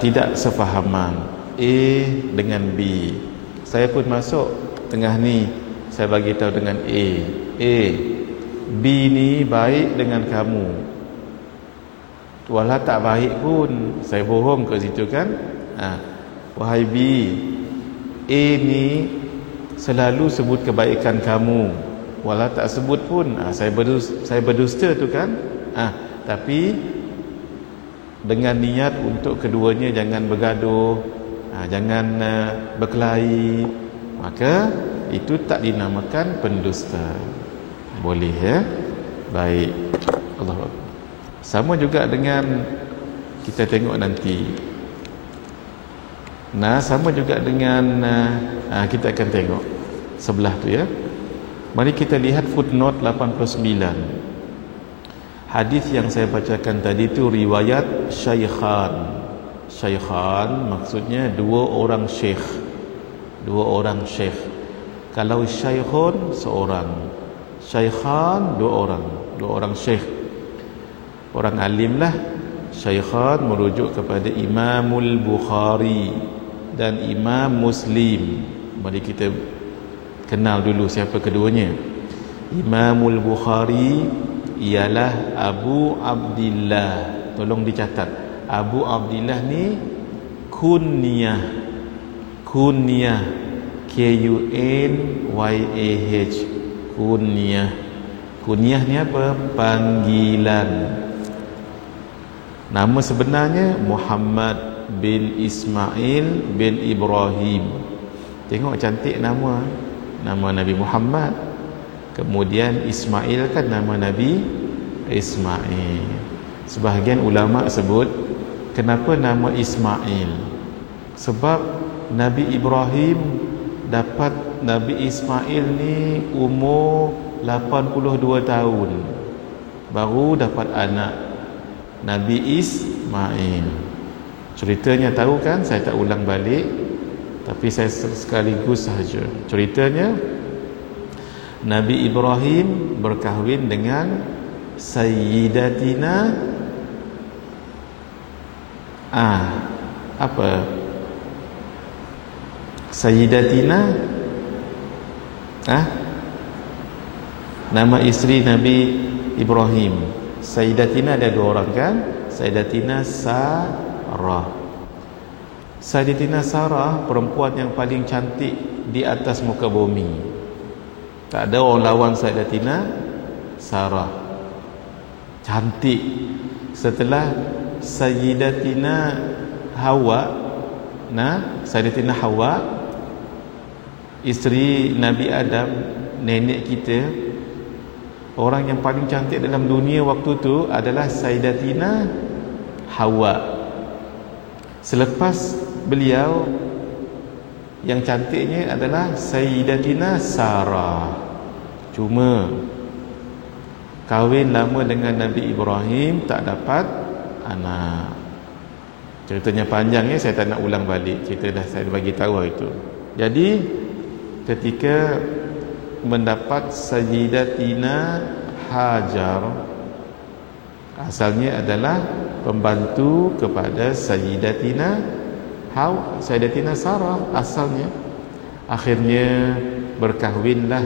tidak sefahaman A dengan B. Saya pun masuk tengah ni, saya bagi tahu dengan A, B ni baik dengan kamu, walau tak baik pun saya bohong ke situ kan. Wahai B, A ni selalu sebut kebaikan kamu, walau tak sebut pun saya berdusta tu kan. Tapi dengan niat untuk keduanya jangan bergaduh, jangan berkelahi, maka itu tak dinamakan pendusta. Boleh ya? Baik. Allah. Sama juga dengan kita tengok nanti. Sama juga dengan kita akan tengok sebelah tu ya. Mari kita lihat footnote 89. Hadis yang saya bacakan tadi itu riwayat Syaikhan. Syaikhan maksudnya dua orang syekh. Kalau Syaikhun seorang, Syaikhan dua orang syekh. Orang alim lah. Syaikhan merujuk kepada Imamul Bukhari dan Imam Muslim. Mari kita kenal dulu siapa keduanya. Imamul Bukhari ialah Abu Abdillah. Tolong dicatat, Abu Abdillah ni kunyah Kunyah, kunyah ni apa? Panggilan. Nama sebenarnya Muhammad bin Ismail bin Ibrahim. Tengok cantik nama Nabi Muhammad. Kemudian Ismail kan nama Nabi Ismail. Sebahagian ulama sebut kenapa nama Ismail? Sebab Nabi Ibrahim dapat Nabi Ismail ni umur 82 tahun baru dapat anak Nabi Ismail. Ceritanya tahu kan, saya tak ulang balik, tapi saya sekaligus sahaja. Ceritanya Nabi Ibrahim berkahwin dengan Sayyidatina Sayyidatina nama isteri Nabi Ibrahim. Sayyidatina ada dua orang kan? Sayyidatina Sarah. Sayyidatina Sarah perempuan yang paling cantik di atas muka bumi. Tak ada orang lawan Sayyidatina Sarah. Cantik. Setelah Sayyidatina Hawa, Sayyidatina Hawa, isteri Nabi Adam, nenek kita, orang yang paling cantik dalam dunia waktu tu adalah Sayyidatina Hawa. Selepas beliau, yang cantiknya adalah Sayyidatina Sarah. Cuma kahwin lama dengan Nabi Ibrahim, tak dapat anak. Ceritanya panjang ya, saya tak nak ulang balik. Cerita dah saya bagi tahu itu. Jadi ketika mendapat Sayyidatina Hajar, asalnya adalah pembantu kepada Sayyidatina Sarah asalnya. Akhirnya berkahwinlah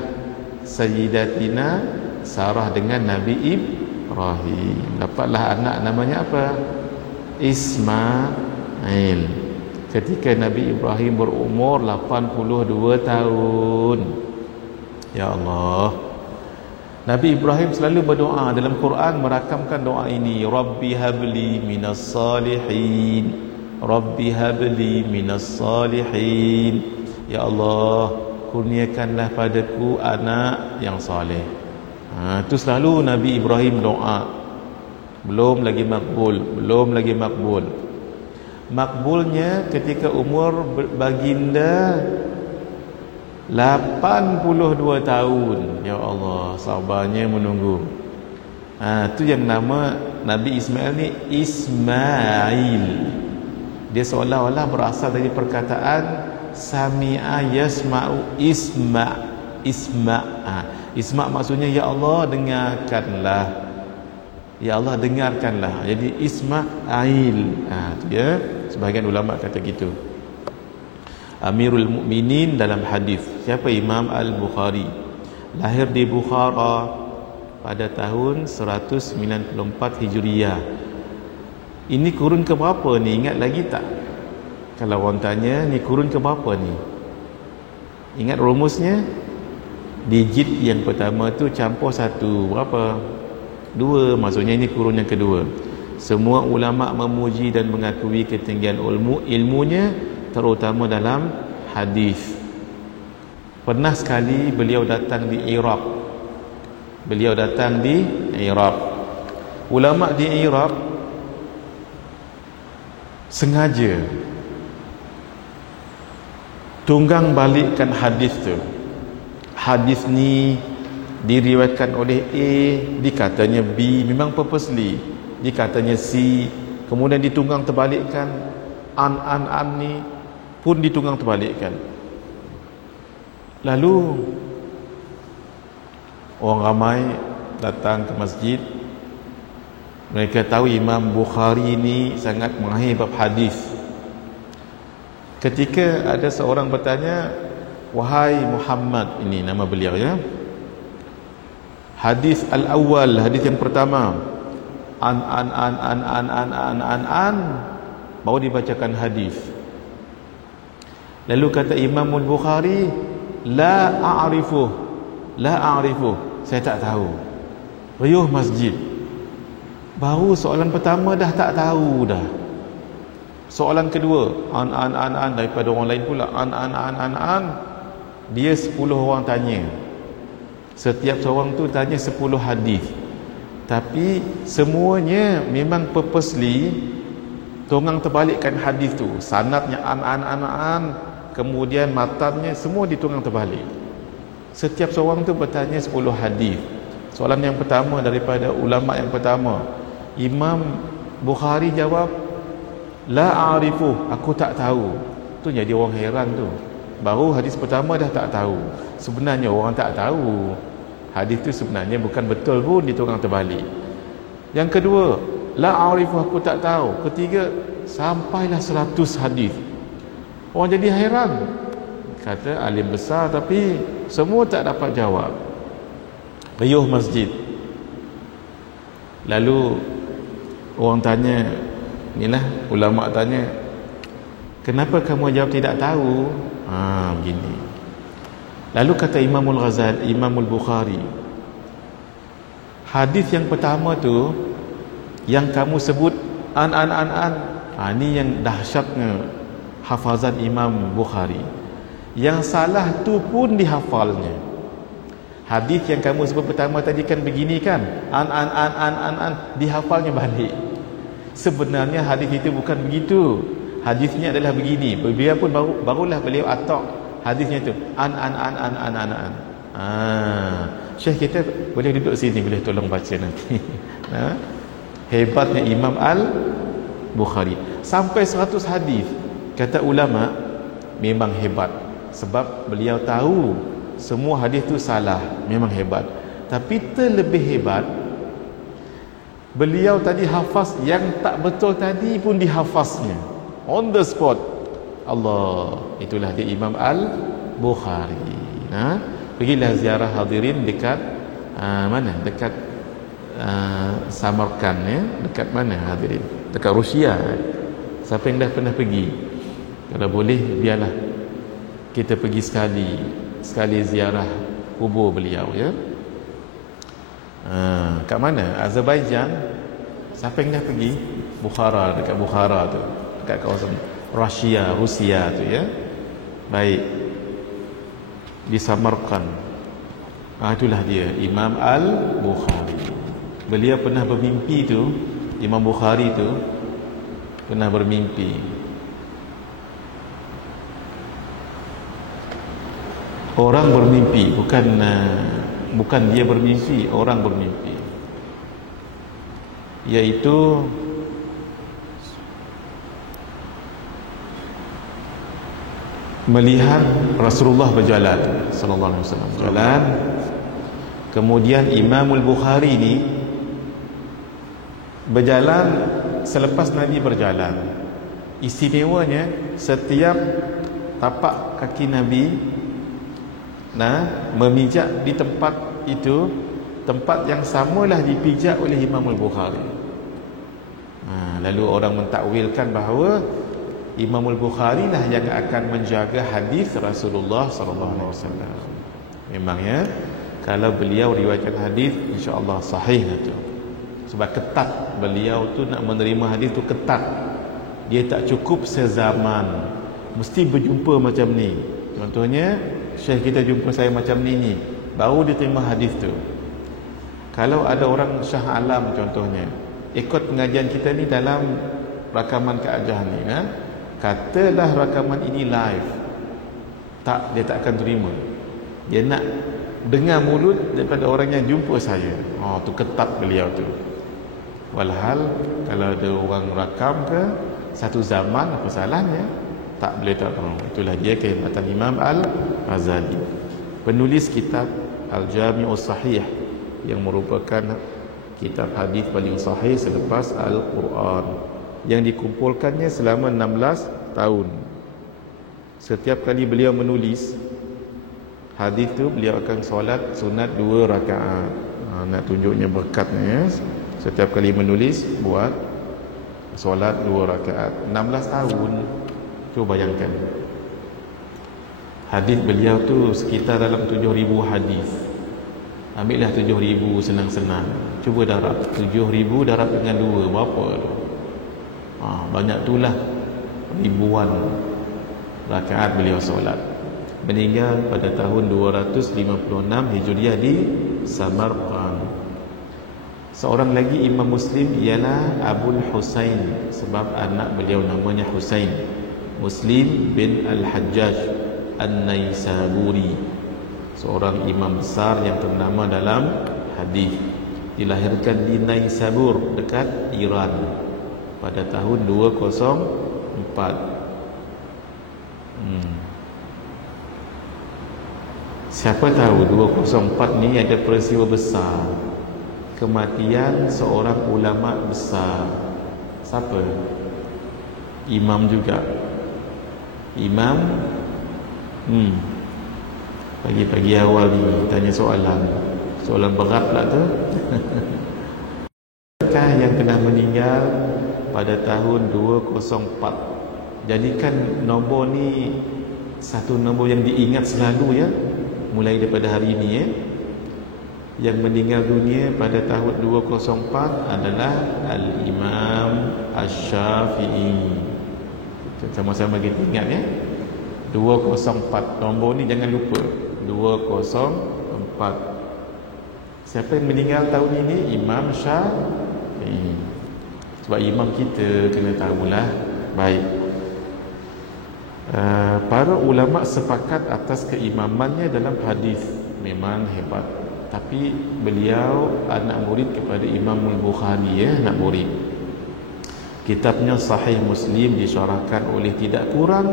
Sayyidatina Sarah dengan Nabi Ibrahim. Dapatlah anak namanya apa? Ismail. Ketika Nabi Ibrahim berumur 82 tahun. Ya Allah. Nabi Ibrahim selalu berdoa. Dalam Quran merakamkan doa ini, Rabbi habli minas salihin, Rabbi habli minas salihin. Ya Allah, kurniakanlah padaku anak yang soleh. Itu selalu Nabi Ibrahim doa. Belum lagi makbul. Makbulnya ketika umur baginda 82 tahun. Ya Allah, sabarnya menunggu. Itu yang nama Nabi Ismail ni Ismail. Dia seolah-olah berasal dari perkataan Sami'a yasma'u Isma' maksudnya ya Allah dengarkanlah. Ya Allah, dengarkanlah. Jadi Ismail. Tu ya. Sebahagian ulama kata gitu. Amirul Mukminin dalam hadis. Siapa? Imam Al-Bukhari. Lahir di Bukhara pada tahun 194 Hijriah. Ini kurun ke berapa ni? Ingat lagi tak? Kalau orang tanya, ni kurun ke berapa ni? Ingat rumusnya? Digit yang pertama tu campur satu. Berapa? 2. Maksudnya ini kurun yang kedua. Semua ulama memuji dan mengakui ketinggian ilmunya, terutama dalam hadis. Pernah sekali beliau datang di Iraq. Ulama di Iraq sengaja tunggang balikkan hadis tu. Hadis ni diriwayatkan oleh A, dikatanya B, memang purposely. Dikatanya C, kemudian ditunggang terbalikkan. An ni pun ditunggang terbalikkan. Lalu orang ramai datang ke masjid. Mereka tahu Imam Bukhari ni sangat mahir bab hadis. Ketika ada seorang bertanya, wahai Muhammad, ini nama beliau ya, hadis al-awwal, hadis yang pertama, an baru dibacakan hadis. Lalu kata Imam Al-Bukhari, la a'rifu, saya tak tahu. Riuh masjid. Baru soalan pertama dah tak tahu dah. Soalan kedua, an daripada orang lain pula, an. Dia 10 orang tanya. Setiap seorang tu tanya 10 hadis. Tapi semuanya memang purposely tunggang terbalikkan hadis tu. Sanadnya an, kemudian matannya semua ditunggang terbalik. Setiap seorang tu bertanya 10 hadis. Soalan yang pertama daripada ulama yang pertama, Imam Bukhari jawab, la a'rifu, aku tak tahu. Tu jadi orang heran tu. Baru hadis pertama dah tak tahu. Sebenarnya orang tak tahu. Hadis tu sebenarnya bukan betul pun, ditunggang terbalik. Yang kedua, la a'rifu, aku tak tahu. Ketiga, sampailah 100 hadis. Orang jadi heran. Kata alim besar tapi semua tak dapat jawab. Riuh masjid. Lalu orang tanya, inilah ulama tanya, kenapa kamu jawab tidak tahu? Begini. Lalu kata Imamul Ghazali, Imamul Bukhari, hadis yang pertama tu yang kamu sebut an. Ini yang dahsyatnya hafazan Imam Bukhari. Yang salah tu pun dihafalnya. Hadis yang kamu sebut pertama tadi kan begini kan, an, dihafalnya balik. Sebenarnya hadis itu bukan begitu. Hadisnya adalah begini. Beliau pun barulah beliau atok hadisnya itu an. Syekh kita boleh duduk sini, boleh tolong baca nanti. Hebatnya Imam Al-Bukhari. Sampai 100 hadis. Kata ulama, memang hebat. Sebab beliau tahu semua hadis itu salah. Memang hebat. Tapi terlebih hebat, beliau tadi hafaz yang tak betul tadi pun dihafaznya. On the spot. Allah. Itulah dia Imam Al-Bukhari. Pergilah ziarah hadirin dekat mana? Dekat Samarkand ya. Dekat mana hadirin? Dekat Rusia. Siapa yang dah pernah pergi? Kalau boleh biarlah kita pergi sekali ziarah kubur beliau ya. Kat mana? Azerbaijan. Siapa yang dah pergi? Bukhara, dekat Bukhara tu, dekat kawasan Rusia tu ya. Baik. Di Samarkand. Itulah dia Imam Al-Bukhari. Beliau pernah bermimpi tu, Imam Bukhari tu pernah bermimpi. Orang bermimpi, bukan dia bermimpi, orang bermimpi. Yaitu melihat Rasulullah berjalan sallallahu alaihi wasallam jalan. Kemudian Imamul Bukhari ni berjalan selepas Nabi berjalan. Istimewanya setiap tapak kaki Nabi memijak di tempat itu, tempat yang samalah dipijak oleh Imam Al-Bukhari. Lalu orang mentakwilkan bahawa Imam Al-Bukhari lah yang akan menjaga hadis Rasulullah sallallahu alaihi wasallam. Memangnya kalau beliau riwayatkan hadis, insya-Allah sahih itu. Sebab ketat, beliau tu nak menerima hadis tu ketat. Dia tak cukup sezaman, mesti berjumpa macam ni. Contohnya syekh kita jumpa saya macam ni baru dia terima hadis tu. Kalau ada orang Shah Alam contohnya ikut pengajian kita ni dalam rakaman Keajah ni, katalah rakaman ini live, dia tak akan terima. Dia nak dengar mulut daripada orang yang jumpa saya. Tu ketat beliau tu. Walhal kalau ada orang rakam ke satu zaman, apa salahnya? Tak boleh tahu. Itulah dia kehebatan Imam Al-Ghazali, penulis kitab Al-Jami'us Sahih, yang merupakan kitab hadis paling sahih selepas Al-Quran, yang dikumpulkannya selama 16 tahun. Setiap kali beliau menulis hadis tu, beliau akan solat sunat 2 rakaat. Nak tunjuknya berkatnya ya. Setiap kali menulis buat solat 2 rakaat. 16 tahun. Cuba bayangkan. Hadis beliau tu sekitar dalam 7,000 hadis. Ambillah 7,000 senang-senang. Cuba darab 7,000 darab dengan 2, berapa tu? Banyak itulah, ribuan rakaat beliau solat. Meninggal pada tahun 256 Hijriah di Samarkand. Seorang lagi Imam Muslim ialah Abul Husain, sebab anak beliau namanya Husain, Muslim bin Al-Hajjaj An-Naisaburi, seorang imam besar yang ternama dalam hadis. Dilahirkan di Naisabur dekat Iran pada tahun 204. Siapa tahu 204 ni ada peristiwa besar, kematian seorang ulama besar. Siapa? Imam juga. Imam pagi-pagi awal ni tanya soalan berat pula tu. Siapakah yang telah meninggal pada tahun 204? Jadikan nombor ni satu nombor yang diingat selalu ya, mulai daripada hari ini ya. Yang meninggal dunia pada tahun 204 adalah Al-Imam Asy-Syafi'i. Sama-sama kita ingat ya. 204 nombor ni jangan lupa. 204. Siapa yang meninggal tahun ini? Imam Syafi'i. Sebab imam kita kena tahulah. Baik. Para ulama sepakat atas keimamannya dalam hadis. Memang hebat. Tapi beliau anak murid kepada Imam Al-Bukhari ya, anak murid. Kitabnya Sahih Muslim disyarahkan oleh tidak kurang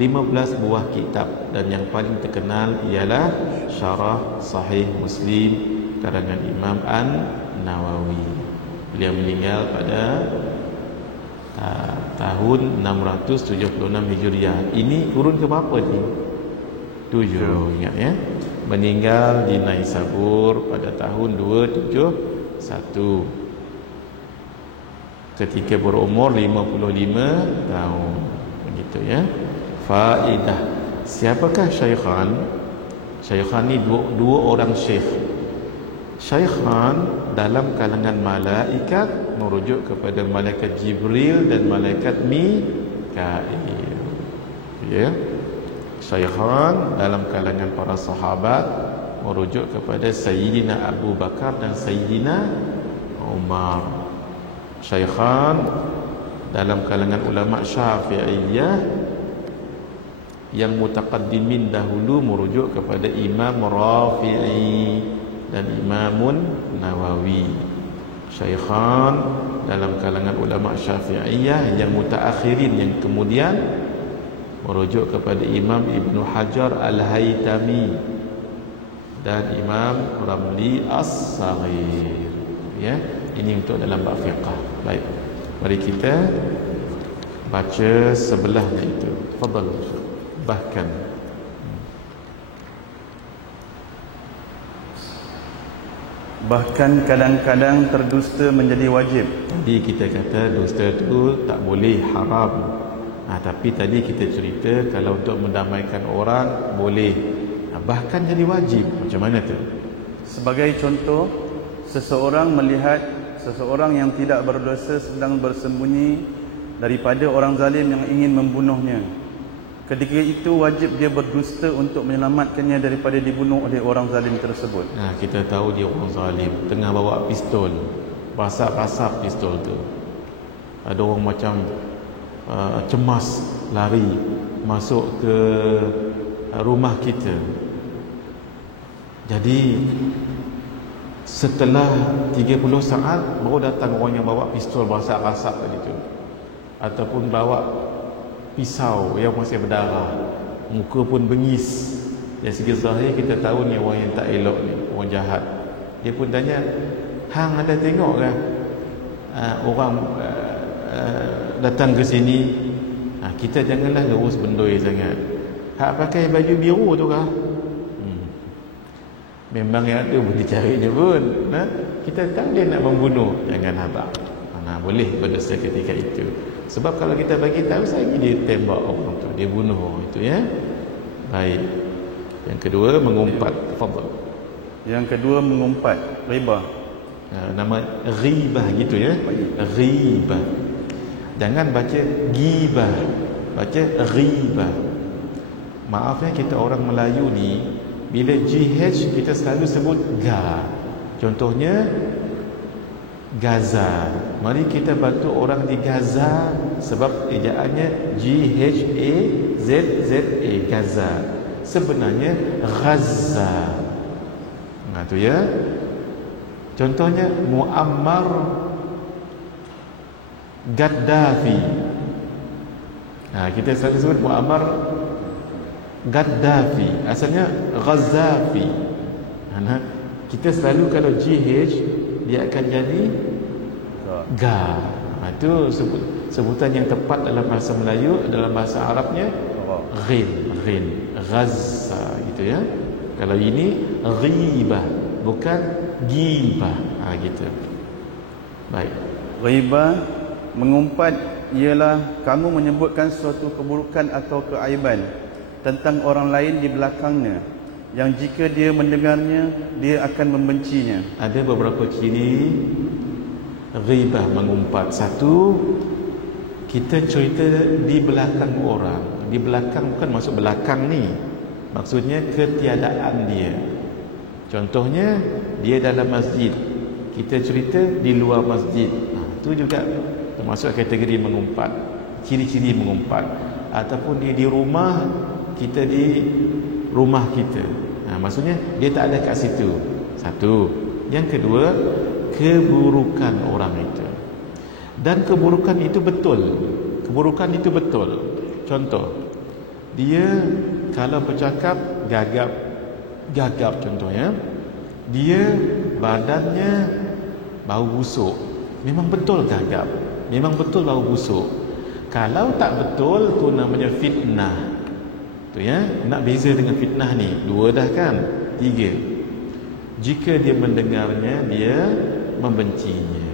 15 buah kitab, dan yang paling terkenal ialah Syarah Sahih Muslim karangan Imam An-Nawawi. Beliau meninggal pada tahun 676 Hijriah. Ini kurun ke berapa ni? 7, ingat ya. Meninggal di Naisabur pada tahun 271 ketika berumur 55 tahun. Begitu ya. Faedah. Siapakah Syaikhan? Syaikhan ni dua orang syekh. Syaikhan dalam kalangan malaikat merujuk kepada malaikat Jibril dan malaikat Mikail. Ya. Syaikhan dalam kalangan para sahabat merujuk kepada Sayyidina Abu Bakar dan Sayyidina Umar. Syaikhan dalam kalangan ulama Syafi'iyah yang mutaqaddimin dahulu merujuk kepada Imam Rafi'i dan Imamun Nawawi. Syaikhan dalam kalangan ulama Syafi'iyah yang mutaakhirin yang kemudian merujuk kepada Imam Ibnu Hajar Al-Haytami dan Imam Ramli As-Saghir. Ya, ini untuk dalam bab fiqh. Baik, mari kita baca sebelahnya itu. Fadal. Bahkan kadang-kadang terdusta menjadi wajib. tadi kita kata dusta itu tak boleh, haram. Tapi tadi kita cerita kalau untuk mendamaikan orang boleh, bahkan jadi wajib. Macam mana tu? Sebagai contoh, seseorang melihat seseorang yang tidak berdosa sedang bersembunyi daripada orang zalim yang ingin membunuhnya. Ketika itu wajib dia berdusta untuk menyelamatkannya daripada dibunuh oleh orang zalim tersebut. Kita tahu dia orang zalim, tengah bawa pistol, pasap-pasap pistol tu. Ada orang macam cemas, lari masuk ke rumah kita. Jadi setelah 30 saat baru datang orang yang bawa pistol pasap-pasap tadi tu, ataupun bawa pisau yang masih berdarah, muka pun bengis. Dari segi zahir kita tahu ni orang yang tak elok ni, orang jahat. Dia pun tanya, hang ada tengok ke orang datang ke sini? Kita janganlah lurus bendoi sangat. Hak pakai baju biru tu kah? Memang yang tu boleh cari je pun. Kita tahu dia nak membunuh, jangan habaq. Boleh berdosa ketika itu. Sebab kalau kita bagi tahu, saya ingin dia tembak orang tu, dia bunuh orang itu, ya. Baik. Yang kedua, mengumpat. Fadal. Yang kedua, mengumpat, riba. Nama ghibah gitu, ya. Ghibah. Jangan baca gibah, baca ghibah. Maaf ya, kita orang Melayu ni bila GH kita selalu sebut ga. Contohnya Gaza. Mari kita bantu orang di Gaza, sebab ejaannya G-H-A-Z-Z-A, Gaza. Sebenarnya Gaza. Tu ya. Contohnya Muammar Gaddafi. Kita selalu sebut Muammar Gaddafi, asalnya Ghazafi. Kita selalu kalau GH dia akan jadi ga. Itu sebutan yang tepat dalam bahasa Melayu. Dalam bahasa Arabnya ghin, Ghazza gitu ya. Kalau ini ghibah, bukan gibah. Gitu. Baik. Ghibah, mengumpat, ialah kamu menyebutkan suatu keburukan atau keaiban tentang orang lain di belakangnya, yang jika dia mendengarnya, dia akan membencinya. Ada beberapa ciri ghibah, mengumpat. Satu, kita cerita di belakang orang. Di belakang bukan maksud belakang ni, maksudnya ketiadaan dia. Contohnya, dia dalam masjid, kita cerita di luar masjid. Itu juga termasuk kategori mengumpat. Ciri-ciri mengumpat. Ataupun dia di rumah, kita di rumah kita. Maksudnya dia tak ada kat situ. Satu. Yang kedua, keburukan orang itu. Dan keburukan itu betul. Keburukan itu betul. Contoh, dia kalau bercakap gagap contohnya. Dia badannya bau busuk. Memang betul gagap. Memang betul bau busuk. Kalau tak betul, tu namanya fitnah. Tu ya, nak beza dengan fitnah ni. Dua dah kan? Tiga. Jika dia mendengarnya, dia membencinya.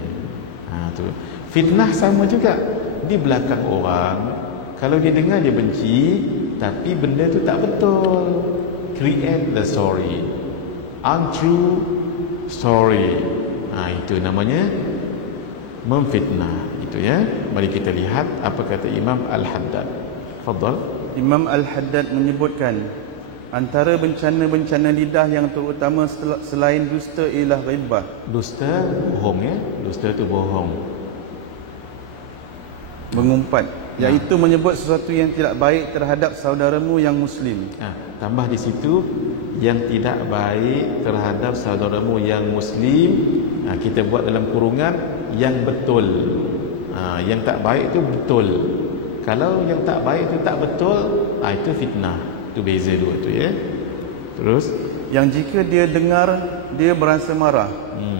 Tu. Fitnah sama juga. Di belakang orang, kalau dia dengar dia benci, tapi benda tu tak betul. Create the story. Untrue story. Itu namanya memfitnah. Itu ya. Mari kita lihat apa kata Imam Al-Haddad. Fadal. Imam Al-Haddad menyebutkan, antara bencana-bencana lidah yang terutama selain dusta ialah ghibah. Dusta bohong ya. Dusta itu bohong. Mengumpat, iaitu menyebut sesuatu yang tidak baik terhadap saudaramu yang muslim. Tambah di situ, yang tidak baik terhadap saudaramu yang muslim, kita buat dalam kurungan yang betul. Yang tak baik itu betul. Kalau yang tak baik itu tak betul, itu fitnah. Itu beza dua tu ya. Terus, yang jika dia dengar dia berasa marah.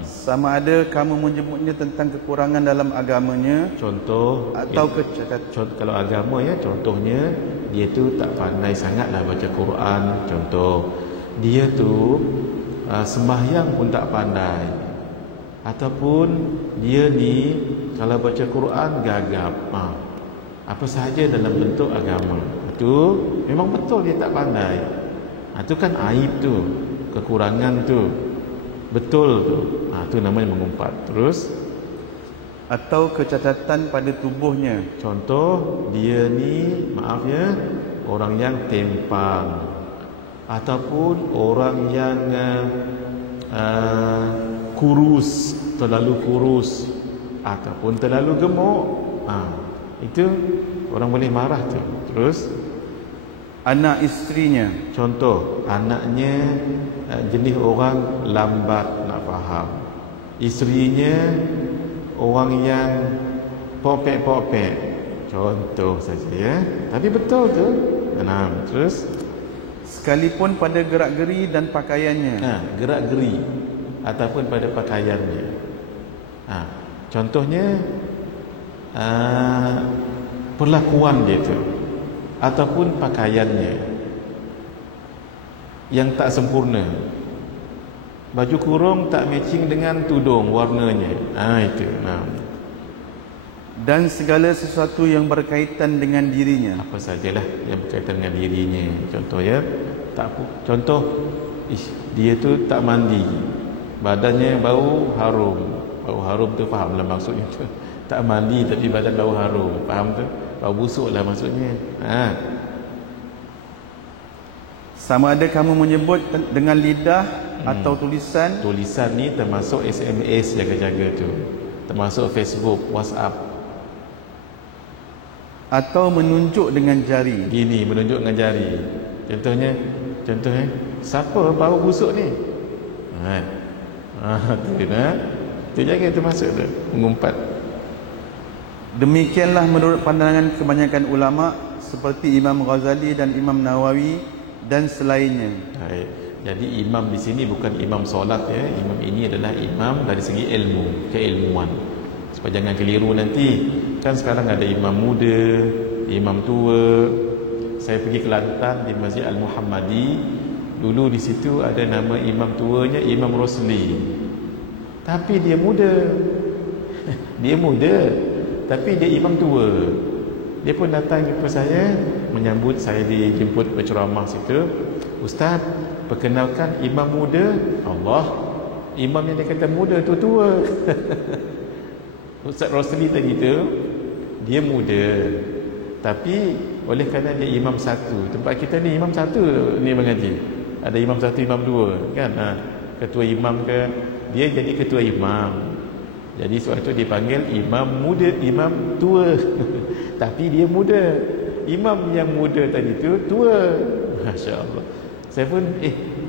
Sama ada kamu menyebutnya tentang kekurangan dalam agamanya Contoh atau kecacatan. kalau agama ya, contohnya dia tu tak pandai sangatlah baca Quran. Contoh, dia tu sembahyang pun tak pandai, ataupun dia ni kalau baca Quran gagap, apa sahaja dalam bentuk agama. Itu memang betul dia tak pandai. Itu kan aib tu, kekurangan tu, betul tu. Itu namanya mengumpat. Terus, Atau kecacatan pada tubuhnya. contoh dia ni, maaf ya, orang yang tempang, ataupun orang yang kurus, terlalu kurus, ataupun terlalu gemuk. Itu orang boleh marah tu. Terus, Anak isterinya. contoh anaknya jenis orang lambat nak faham, isterinya orang yang popek-popek, contoh saja ya, tapi betul tu. Terus, Sekalipun pada gerak-geri dan pakaiannya. gerak-geri ataupun pada pakaiannya. Contohnya perlakuan dia tu ataupun pakaiannya yang tak sempurna, baju kurung tak matching dengan tudung warnanya. Itu. Dan segala sesuatu yang berkaitan dengan dirinya. Apa sajalah yang berkaitan dengan dirinya. Contoh ya, contoh dia tu tak mandi, badannya bau harum. Bau harum tu fahamlah maksudnya tu. Tak mandi tapi badan bau harum, faham tu? Bau busuk lah maksudnya. Sama ada kamu menyebut dengan lidah atau tulisan. Tulisan ni termasuk SMS jaga-jaga tu, termasuk Facebook, WhatsApp. Atau menunjuk dengan jari. Gini, menunjuk dengan jari. Contohnya, siapa bau busuk ni? Tu jaga, termasuk tu, mengumpat. Demikianlah menurut pandangan kebanyakan ulama seperti Imam Ghazali dan Imam Nawawi dan selainnya. Jadi imam di sini bukan imam solat ya. Imam ini adalah imam dari segi ilmu, keilmuan. Supaya jangan keliru nanti. Kan sekarang ada imam muda, imam tua. Saya pergi Kelantan di Masjid Al-Muhammadi. Dulu di situ ada nama imam tuanya Imam Rosli. Tapi dia muda. Dia muda, tapi dia imam tua. Dia pun datang jumpa saya, menyambut saya, dijemput berceramah situ. Ustaz, perkenalkan imam muda. Allah, imam yang dia kata muda tu tua. Ustaz Rosli tadi tu, dia muda, tapi oleh kerana dia imam satu, tempat kita ni imam satu ni mengaji, ada imam satu, imam dua kan. Ketua imam ke, dia jadi ketua imam. Jadi sebab itu dipanggil imam muda, imam tua. Tapi dia muda. Imam yang muda tadi tu tua. Masya-Allah. Saya pun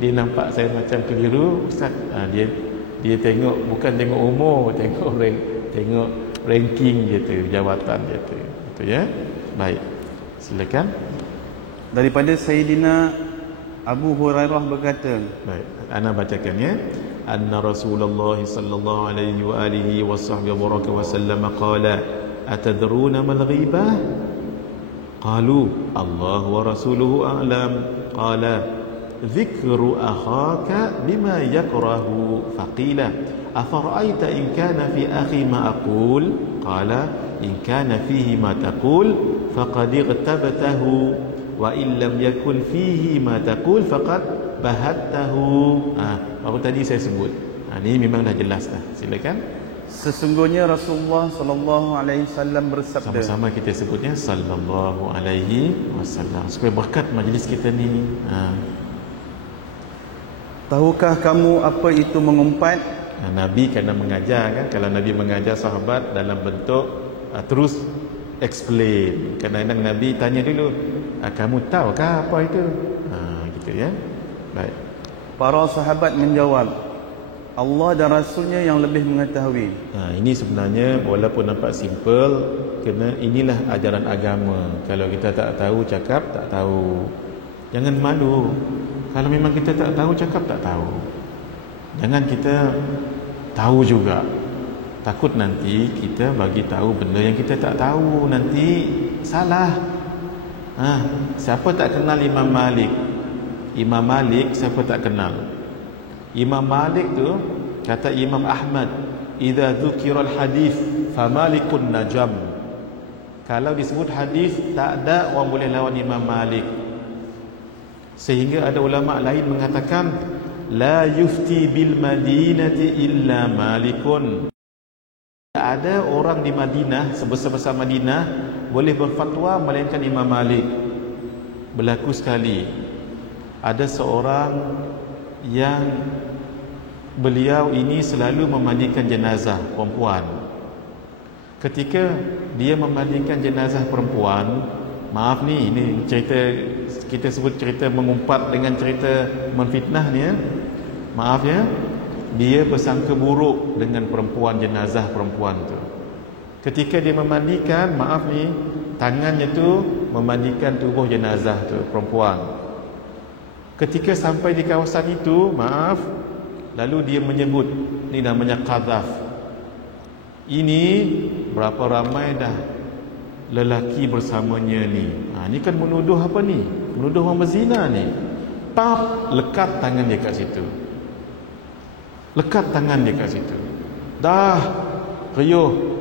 dia nampak saya macam keliru, Ustaz. Dia tengok, bukan tengok umur, tengok ranking dia tu, jawatan dia tu. Itu ya. Baik. Silakan. Daripada Sayyidina Abu Hurairah berkata. Baik, ana bacakan ya. Anna Rasulullah sallallahu alaihi wa alihi wa sahbihi wa sallam qala atadruna mal ghibah? Qalu Allah wa rasuluhu a'lam. Qala dhikru akhaka bima yakrahu. Faqila afara'aita in kana fi akhi ma aqul? Qala in kana fihi ma taqul faqad ightabtahu wa in lam yakun fihi ma taqul faqad bahattahu. Baru tadi saya sebut. Ini memang dah jelas dah. Silakan. Sesungguhnya Rasulullah sallallahu alaihi wasallam bersabda. Sama-sama kita sebutnya sallallahu alaihi wasallam supaya berkat majlis kita ni. Tahukah kamu apa itu mengumpat? Nabi kena mengajar kan. Kalau Nabi mengajar sahabat dalam bentuk terus explain. Kadang-kadang Nabi tanya dulu, kamu tahukah apa itu? Gitu ya. Baik. Para sahabat menjawab, Allah dan Rasulnya yang lebih mengetahui. Ini sebenarnya walaupun nampak simple, kena inilah ajaran agama. Kalau kita tak tahu, cakap tak tahu. Jangan malu. Kalau memang kita tak tahu, cakap tak tahu. Jangan kita tahu juga. Takut nanti kita bagi tahu benda yang kita tak tahu, nanti salah. Siapa tak kenal Imam Malik? Imam Malik siapa tak kenal? Imam Malik tu kata Imam Ahmad, idza dzukiral hadis famalikun najam. Kalau disebut hadis, tak ada orang boleh lawan Imam Malik. Sehingga ada ulama lain mengatakan, la yufti bil madinati illa malikun. Tak ada orang di Madinah, sebesar-besar Madinah, boleh berfatwa melainkan Imam Malik. Berlaku sekali, ada seorang yang beliau ini selalu memandikan jenazah perempuan. Ketika dia memandikan jenazah perempuan, maaf ni, ini cerita, kita sebut cerita mengumpat dengan cerita menfitnah ni ya. Maaf ya, dia bersangka buruk dengan perempuan, jenazah perempuan tu. Ketika dia memandikan, maaf ni, tangannya tu memandikan tubuh jenazah tu perempuan. Ketika sampai di kawasan itu, maaf, lalu dia menyebut, ni namanya qadzaf. Ini berapa ramai dah lelaki bersamanya ni. Ni kan menuduh apa ni? Menuduh orang berzina ni. Pap, lekat tangan dia kat situ. Lekat tangan dia kat situ. Dah riuh.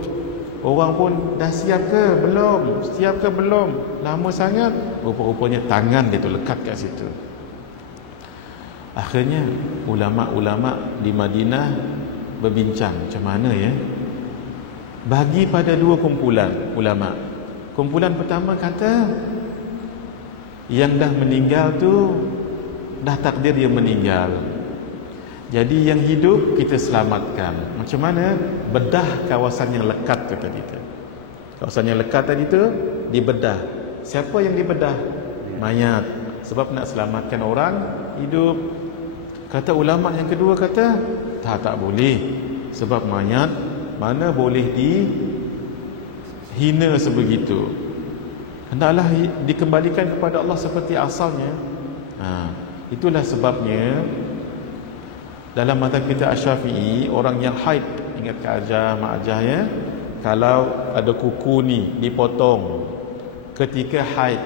Orang pun dah siap ke belum? Siap ke belum? Lama sangat. Rupa-rupanya tangan dia tu lekat kat situ. Akhirnya ulama-ulama di Madinah berbincang macam mana ya. Bagi pada dua kumpulan ulama. Kumpulan pertama kata yang dah meninggal tu dah takdir dia meninggal. Jadi yang hidup kita selamatkan. Macam mana? Bedah kawasan yang lekat tu tadi tu. Kawasan yang lekat tadi tu dibedah. Siapa yang dibedah? Mayat. Sebab nak selamatkan orang hidup. Kata ulama yang kedua kata tak boleh. Sebab mayat mana boleh dihina sebegitu. Hendaklah dikembalikan kepada Allah seperti asalnya. Itulah sebabnya dalam mazhab kita Asy-Syafi'i, orang yang haid, ingat Kak Ajah, Mak Ajah ya, kalau ada kuku ni dipotong ketika haid,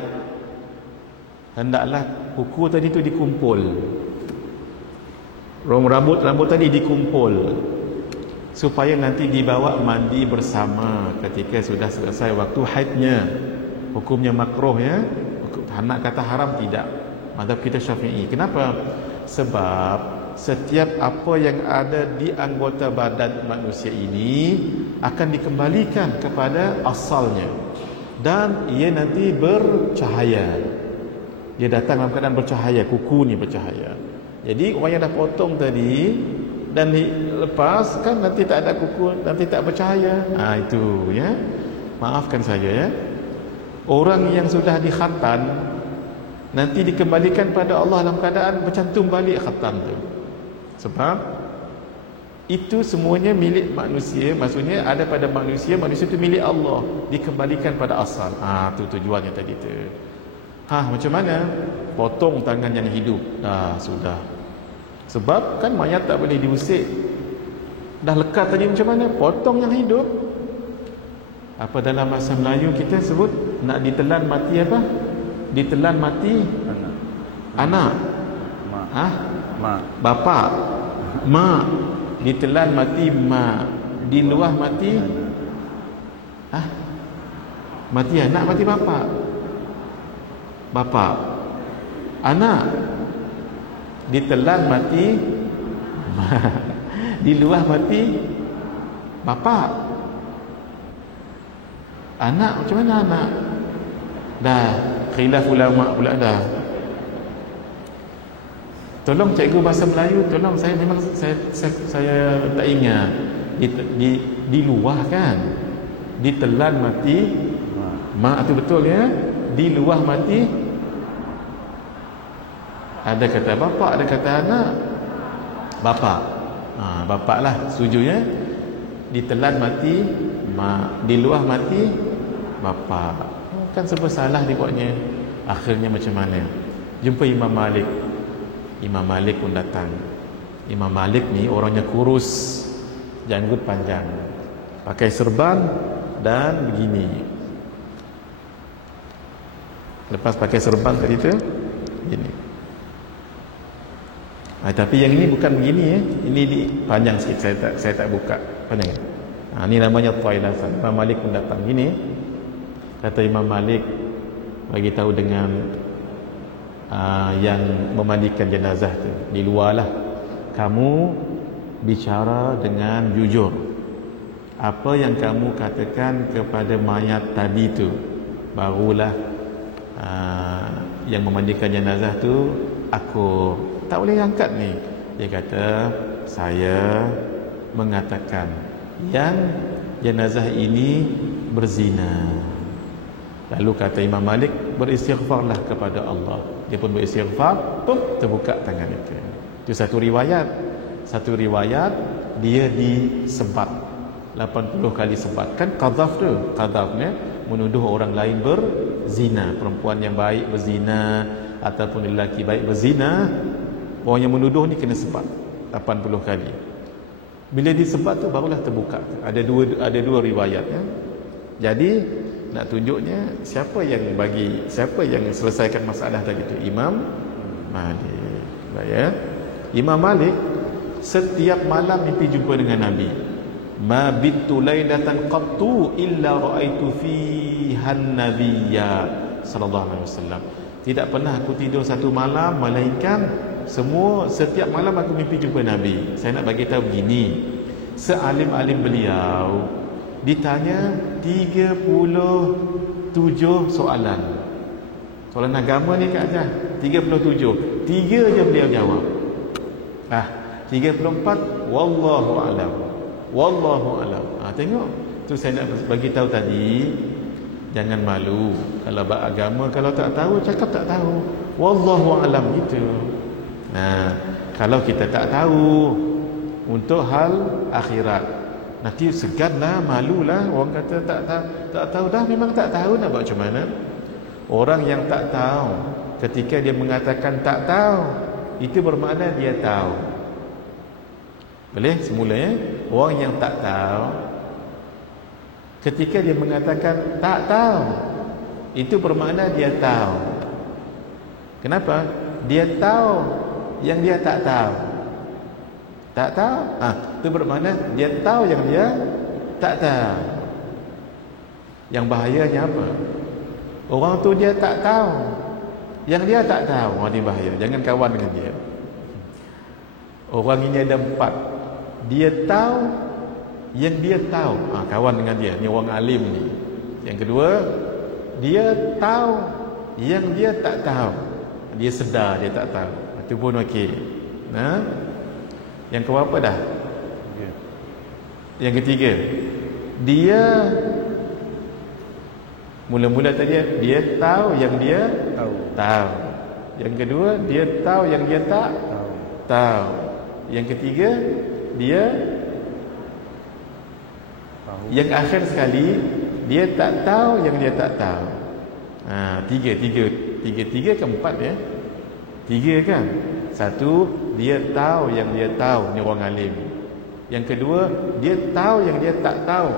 hendaklah kuku tadi tu dikumpul. Rambut tadi dikumpul supaya nanti dibawa mandi bersama ketika sudah selesai waktu haidnya. Hukumnya makruh ya. Nak kata haram tidak. Mazhab kita Syafi'i. Kenapa? Sebab setiap apa yang ada di anggota badan manusia ini akan dikembalikan kepada asalnya, dan ia nanti bercahaya. Dia datang dalam keadaan bercahaya, kuku ni bercahaya. Jadi orang yang dah potong tadi dan dilepas kan nanti tak ada kuku, nanti tak bercahaya. Itu ya. Maafkan saya ya. Orang yang sudah dikhatam nanti dikembalikan pada Allah dalam keadaan bercantum balik khatam tu. Sebab itu semuanya milik manusia, maksudnya ada pada manusia, manusia itu milik Allah, dikembalikan pada asal. Tu tujuannya tadi tu. Macam mana? Potong tangan yang hidup. Sudah. Sebab kan mayat tak boleh diusik. Dah lekat tadi, macam mana? Potong yang hidup. Apa dalam bahasa Melayu kita sebut nak ditelan mati apa? Ditelan mati anak. Mak. Bapa. Mak. Ditelan mati mak. Diluah mati mati anak, mati bapa. Bapa. Anak. Ditelan mati mak. Diluah mati bapa. Anak macam mana anak? Dah khilaf ulama pula dah. Tolong cikgu bahasa Melayu, tolong, saya memang saya tak ingat. Diluah kan? Ditelan mati mak tu betul ya? Diluah mati, ada kata bapa, ada kata anak. Bapa. Bapa lah, setuju ya? Ditelan mati mak, diluah mati bapa. Kan serba salah dibuatnya. Akhirnya macam mana? Jumpa Imam Malik. Imam Malik pun datang. Imam Malik ni orangnya kurus, janggut panjang, pakai serban dan begini. Lepas pakai serban tadi tu begini. Tapi yang ini bukan begini ya. Ini panjang sikit, saya tak buka. Panjang. Ini namanya Tailasan. Imam Malik pun datang gini. Kata Imam Malik bagi tahu dengan yang memandikan jenazah tu, di luar lah, kamu bicara dengan jujur. Apa yang kamu katakan kepada mayat tadi tu, barulah yang memandikan jenazah tu aku tak boleh angkat ni. Dia kata, saya mengatakan yang jenazah ini berzina. Lalu kata Imam Malik, beristighfarlah kepada Allah. Dia pun beristighfar, terbuka tangan itu. Itu satu riwayat. Satu riwayat dia disebat 80 kali sebat. Kan qadzaf tu, qadzafnya menuduh orang lain berzina, perempuan yang baik berzina ataupun lelaki baik berzina. Orang yang menuduh ni kena sebat 80 kali. Bila disebat tu barulah terbuka. Ada dua riwayat ya. Jadi nak tunjuknya siapa yang selesaikan masalah tadi tu, Imam Malik. Baik ya. Imam Malik setiap malam mimpi jumpa dengan Nabi. Ma bittu lailatan qattu illa raaitu fihan nabiyya sallallahu alaihi wasallam. Tidak pernah aku tidur satu malam melainkan setiap malam aku mimpi jumpa Nabi. Saya nak bagi tahu begini, sealim-alim beliau ditanya 37 soalan agama ni Kak Jah, 37, 3 je beliau jawab. 34 wallahu alam. Tengok tu, saya nak bagi tahu tadi, jangan malu kalau bab agama, kalau tak tahu cakap tak tahu, wallahu alam gitu. Kalau kita tak tahu untuk hal akhirat, nanti seganlah, malulah. Orang kata tak tahu dah, memang tak tahu, nak buat macam mana? Orang yang tak tahu, ketika dia mengatakan tak tahu, itu bermakna dia tahu. Boleh semula ya? Orang yang tak tahu, ketika dia mengatakan tak tahu, itu bermakna dia tahu. Kenapa? Dia tahu yang dia tak tahu. Tak tahu, itu bermakna dia tahu yang dia tak tahu. Yang bahayanya apa? Orang tu dia tak tahu yang dia tak tahu. Ini bahaya, jangan kawan dengan dia. Orang ini ada 4. Dia tahu yang dia tahu, kawan dengan dia. Ni orang alim ni. Yang kedua, dia tahu yang dia tak tahu. Dia sedar dia tak tahu, itu pun okey. Yang keberapa dah? Yang ketiga, dia mula-mula tadi dia tahu yang dia tahu. Yang kedua, dia tahu yang dia tak tahu. Yang ketiga, dia yang akhir sekali, dia tak tahu yang dia tak tahu. Tiga ke 4 ya? 3 kan? 1, dia tahu yang dia tahu, ni orang alim. Yang kedua, dia tahu yang dia tak tahu.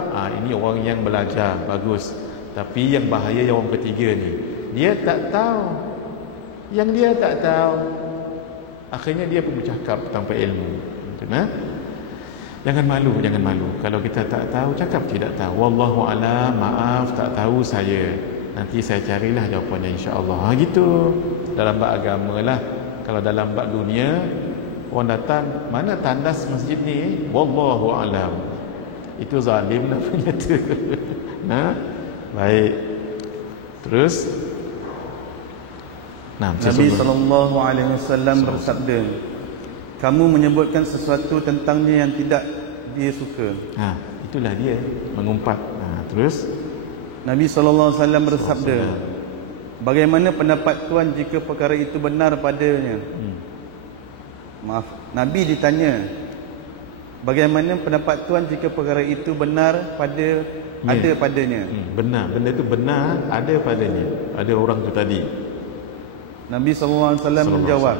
Ini orang yang belajar, bagus. Tapi yang bahaya yang orang ketiga ni, dia tak tahu yang dia tak tahu. Akhirnya dia pun bercakap tanpa ilmu. Jangan malu. Kalau kita tak tahu, cakap tidak tahu. Wallahu a'lam, maaf tak tahu saya. Nanti saya carilah jawapannya insya-Allah. Gitu. Dalam bab agama lah. Kalau dalam bab dunia, orang datang, mana tandas masjid ni? Wallahu a'lam. Itu zalim lah punya tu. Baik. Terus Nabi SAW bersabda, kamu menyebutkan sesuatu tentangnya yang tidak dia suka. Itulah dia mengumpat. Terus Nabi SAW bersabda, bagaimana pendapat Tuan jika perkara itu benar padanya? Nabi ditanya, bagaimana pendapat Tuan jika perkara itu benar ada padanya? Benar, benda itu benar ada padanya. Ada orang tu tadi. Nabi SAW menjawab,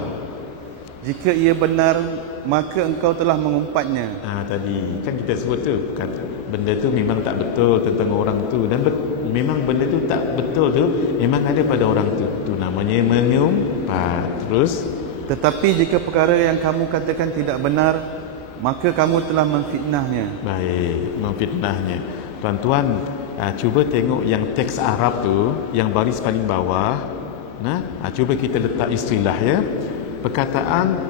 Jika ia benar, maka engkau telah mengumpatnya. Tadi kan kita sebut tu, kata benda tu memang tak betul tentang orang tu, dan memang benda tu tak betul tu memang ada pada orang tu. Tu namanya mengumpat. Terus, tetapi jika perkara yang kamu katakan tidak benar, maka kamu telah memfitnahnya. Baik, memfitnahnya. Tuan-tuan, cuba tengok yang teks Arab tu, yang baris paling bawah. Cuba kita letak istilah ya. Perkataan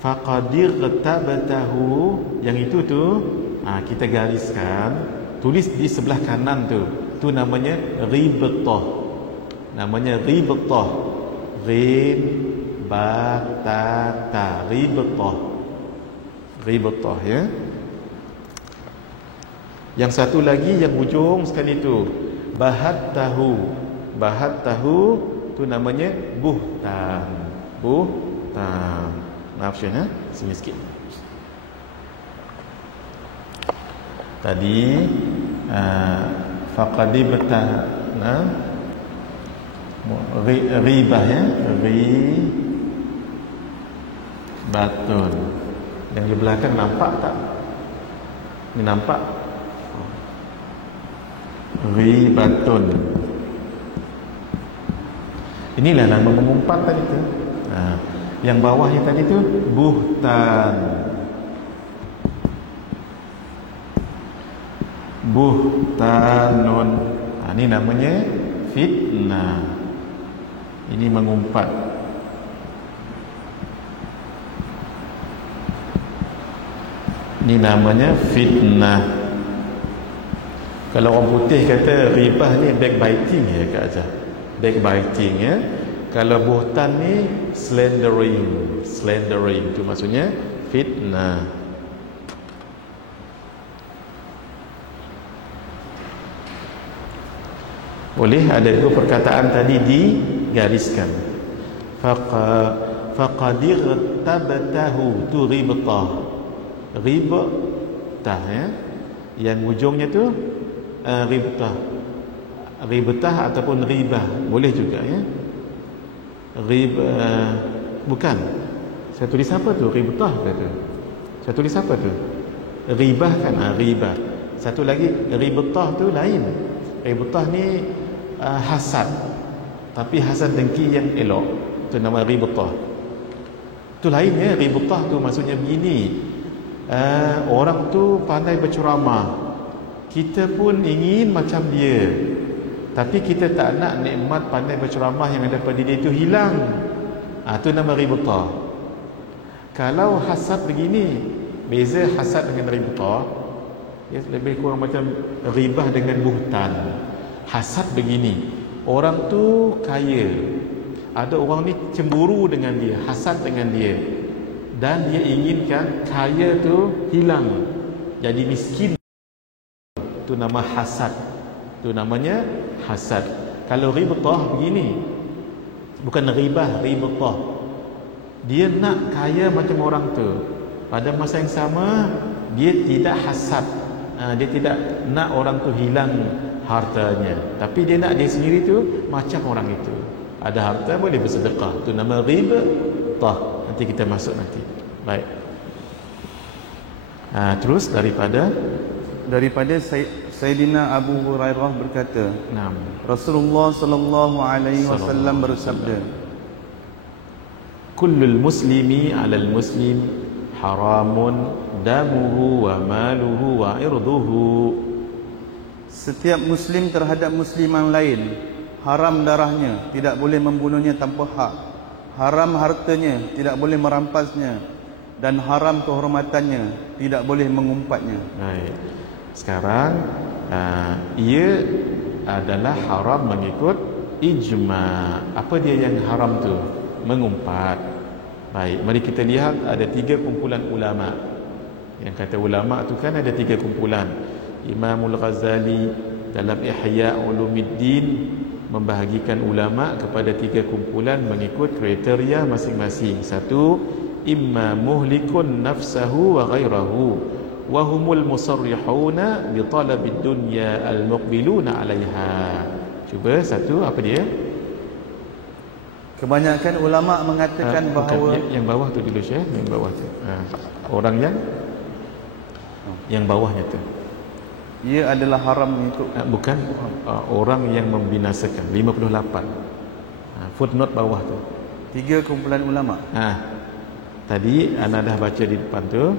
faqadir tabatahu, yang itu tu kita gariskan, tulis di sebelah kanan tu. Tu namanya ribtah. Namanya ribtah. Ribatata, ribtah. Ribtah ya. Yang satu lagi yang ujung sekali tu, bahat tahu. Bahat tahu tu namanya buhtan. Maaf Syekh, sini sikit. Tadi faqadi betana ribah ya, ribatun. Yang di belakang nampak tak? Ni nampak? Ribatun. Inilah nama mengumpat tadi tu. Yang bawahnya tadi tu buhtan. Buhtanun. Ini namanya fitnah. Ini mengumpat. Ini namanya fitnah. Kalau orang putih kata ribah ni backbiting ya Kak Azhar. Backbiting ya. Kalau buhtan ni slandering. Slandering itu maksudnya fitnah. Boleh ada dua perkataan tadi digariskan. Faqadir tabatahu tu ribtah. Ribtah ya. Yang ujungnya tu ribtah. Ribtah ataupun ribah boleh juga ya. Bukan. Saya tulis apa tu? Ribtah kata. Saya tulis apa tu? Ribah kan? Ribah. Satu lagi ribtah tu lain. Ribtah ni hasad. Tapi hasad dengki yang elok. Itu nama ribtah. Itu lain ya. Ribtah tu maksudnya begini. Orang tu pandai berceramah. Kita pun ingin macam dia. Tapi kita tak nak nikmat pandai berceramah yang ada pada dia itu hilang. Itu nama ribtah. Kalau hasad begini, beza hasad dengan ribtah, ya, lebih kurang macam ribah dengan buhtan. Hasad begini, orang tu kaya, ada orang ni cemburu dengan dia, hasad dengan dia, dan dia inginkan kaya tu hilang, jadi miskin. Itu nama hasad. Itu namanya hasad. Kalau ribtah begini, bukan ribah, ribtah. Dia nak kaya macam orang tu. Pada masa yang sama, dia tidak hasad. Dia tidak nak orang tu hilang hartanya. Tapi dia nak dia sendiri tu macam orang itu. Ada harta boleh bersedekah. Itu nama ribtah. Nanti kita masuk nanti. Baik. Terus daripada Sayyidina Abu Hurairah berkata, Rasulullah sallallahu alaihi wasallam bersabda, Kullul muslimi 'alal muslim haramun damuhu wa maluhu wa irduhu. Setiap muslim terhadap musliman lain haram darahnya, tidak boleh membunuhnya tanpa hak. Haram hartanya, tidak boleh merampasnya, dan haram kehormatannya, tidak boleh mengumpatnya. Baik. Sekarang ia adalah haram mengikut ijma. Apa dia yang haram tu? Mengumpat. Baik, mari kita lihat ada 3 kumpulan ulama. Yang kata ulama tu kan ada 3 kumpulan. Imamul Ghazali dalam Ihya Ulumuddin membahagikan ulama kepada 3 kumpulan mengikut kriteria masing-masing. Satu, imma muhlikun nafsahu wa ghairahu wa humul musarrihuna bi talabid dunya al muqbiluna 'alaiha. Cuba satu, apa dia? Kebanyakan ulama mengatakan bahawa yang bawah tu dulu Syekh, yang bawah tu. Orang yang bawahnya tu. ia adalah haram mengikut Bukan orang yang membinasakan 58. Footnote bawah tu. 3 kumpulan ulama. Tadi anda dah baca di depan tu,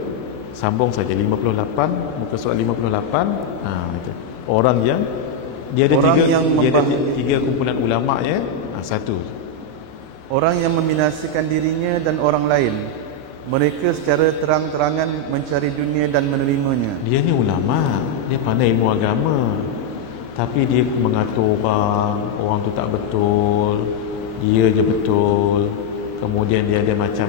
sambung saja 58, muka surat 58. Itu. Orang yang dia ada tiga kumpulan ulama ya. Satu. Orang yang membinasakan dirinya dan orang lain. Mereka secara terang-terangan mencari dunia dan menerimanya. Dia ni ulama, dia pandai ilmu agama. Tapi dia mengatur orang tu tak betul, dia je betul. Kemudian dia ada macam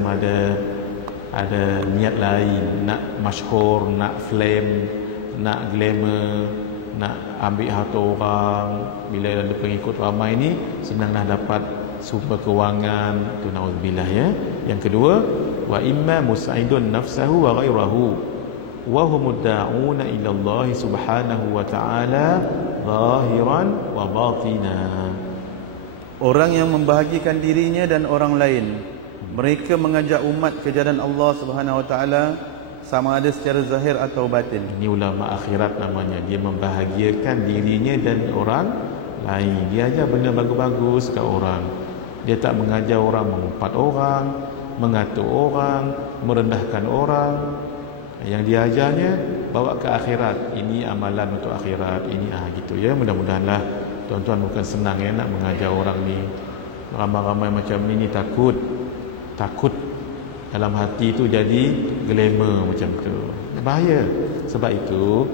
ada niat lain, nak masyhur, nak flame, nak glamour, nak ambil harta orang. Bila ada pengikut ramai ni, senanglah dapat sumber kewangan. Tu naudzubillah ya. Yang kedua, wa imma mus'idun nafsahu wa ghairahu wa hum da'una ila Allah subhanahu wa ta'ala zahiran wa batina. Orang yang membahagikan dirinya dan orang lain. Mereka mengajak umat ke jalan Allah Subhanahu wa taala sama ada secara zahir atau batin. Ini ulama akhirat namanya. Dia membahagiakan dirinya dan orang lain. Dia ajar benda bagus-bagus kat orang. Dia tak mengajar orang mengumpat orang, mengatur orang, merendahkan orang. Yang dia ajarnya bawa ke akhirat. Ini amalan untuk akhirat. Ini gitu ya. Mudah-mudahanlah tuan-tuan bukan senang ya nak mengajar orang ni. Ramai-ramai macam ni takut dalam hati tu jadi glamour macam tu. Bahaya. Sebab itu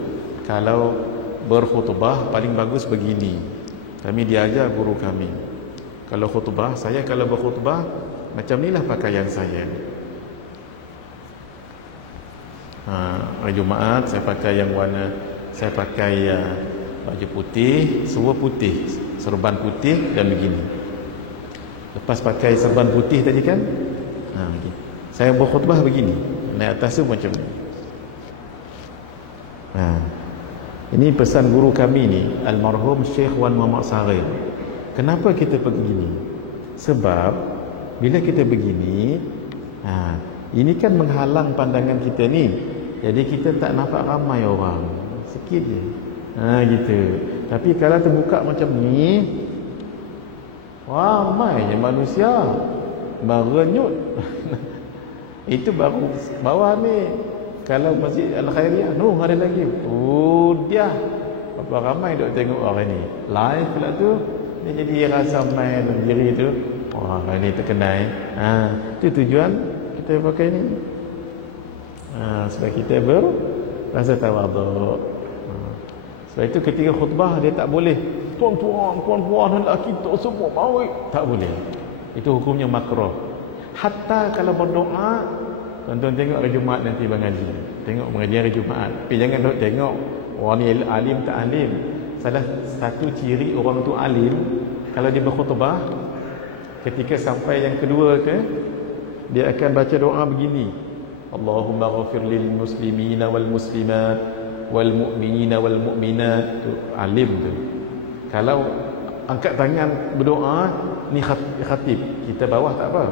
kalau berkhutbah paling bagus begini. Kami diajar guru kami. Kalau khutbah, saya kalau berkhutbah macam inilah pakaian saya. Hari Jumaat saya pakai yang warna, saya pakai baju putih, semua putih, serban putih dan begini. Lepas pakai serban putih tadi kan, saya berkhutbah begini, naik atas tu macam ni. Ini pesan guru kami ni, almarhum Syekh Wan Muhammad Saghir. Kenapa kita begini? Sebab bila kita begini, ini kan menghalang pandangan kita ni. Jadi kita tak nampak ramai orang, sikit je. Gitu. Tapi kalau terbuka macam ni, ramai je manusia, merenyut. Itu baru bawah ni. Kalau Masjid Al-Khairiyah, ada lagi. Dia berapa ramai duk tengok orang ni. Live pula tu, dia jadi rasa main diri tu. Orang ni terkenal. Itu tujuan kita pakai ni. Sebab kita berasa tawaduk. Sebab itu ketika khutbah dia tak boleh puan-puan hendaklah kita semua mari. Tak boleh. Itu hukumnya makruh. Hatta kalau berdoa, tuan-tuan tengok hari Jumaat nanti mengaji. Tengok mengaji hari Jumaat. Tapi jangan duk tengok orang ni alim tak alim. Salah satu ciri orang tu alim, kalau dia berkhutbah, ketika sampai yang kedua ke, dia akan baca doa begini. Allahumma ghafir lil muslimina wal muslimat wal mu'minina wal mu'minat. Tu alim tu. Kalau angkat tangan berdoa, ni khatib. Kita bawah tak apa.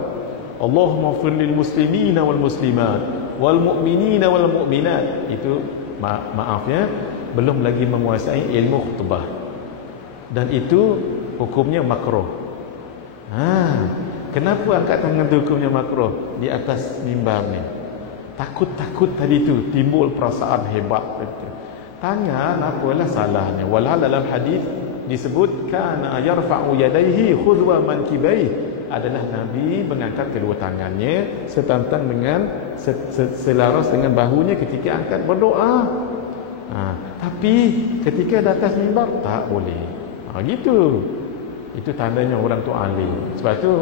Allahumma ghafir lil muslimina wal muslimat wal mu'minina wal mu'minat. Itu maaf ya, belum lagi menguasai ilmu khutbah. Dan itu hukumnya makruh. Kenapa angkat tangan tu hukumnya makruh di atas mimbar ni? Takut-takut tadi tu timbul perasaan hebat itu. Tangan apalah salahnya? Walhal dalam hadis disebut kana yarfa'u yadayhi khudwa mankibayhi, adalah Nabi mengangkat kedua tangannya setantang dengan selaras dengan bahunya ketika angkat berdoa. Tapi ketika di atas mimbar tak boleh. Gitu. Itu tandanya orang tu alim. Sebab tu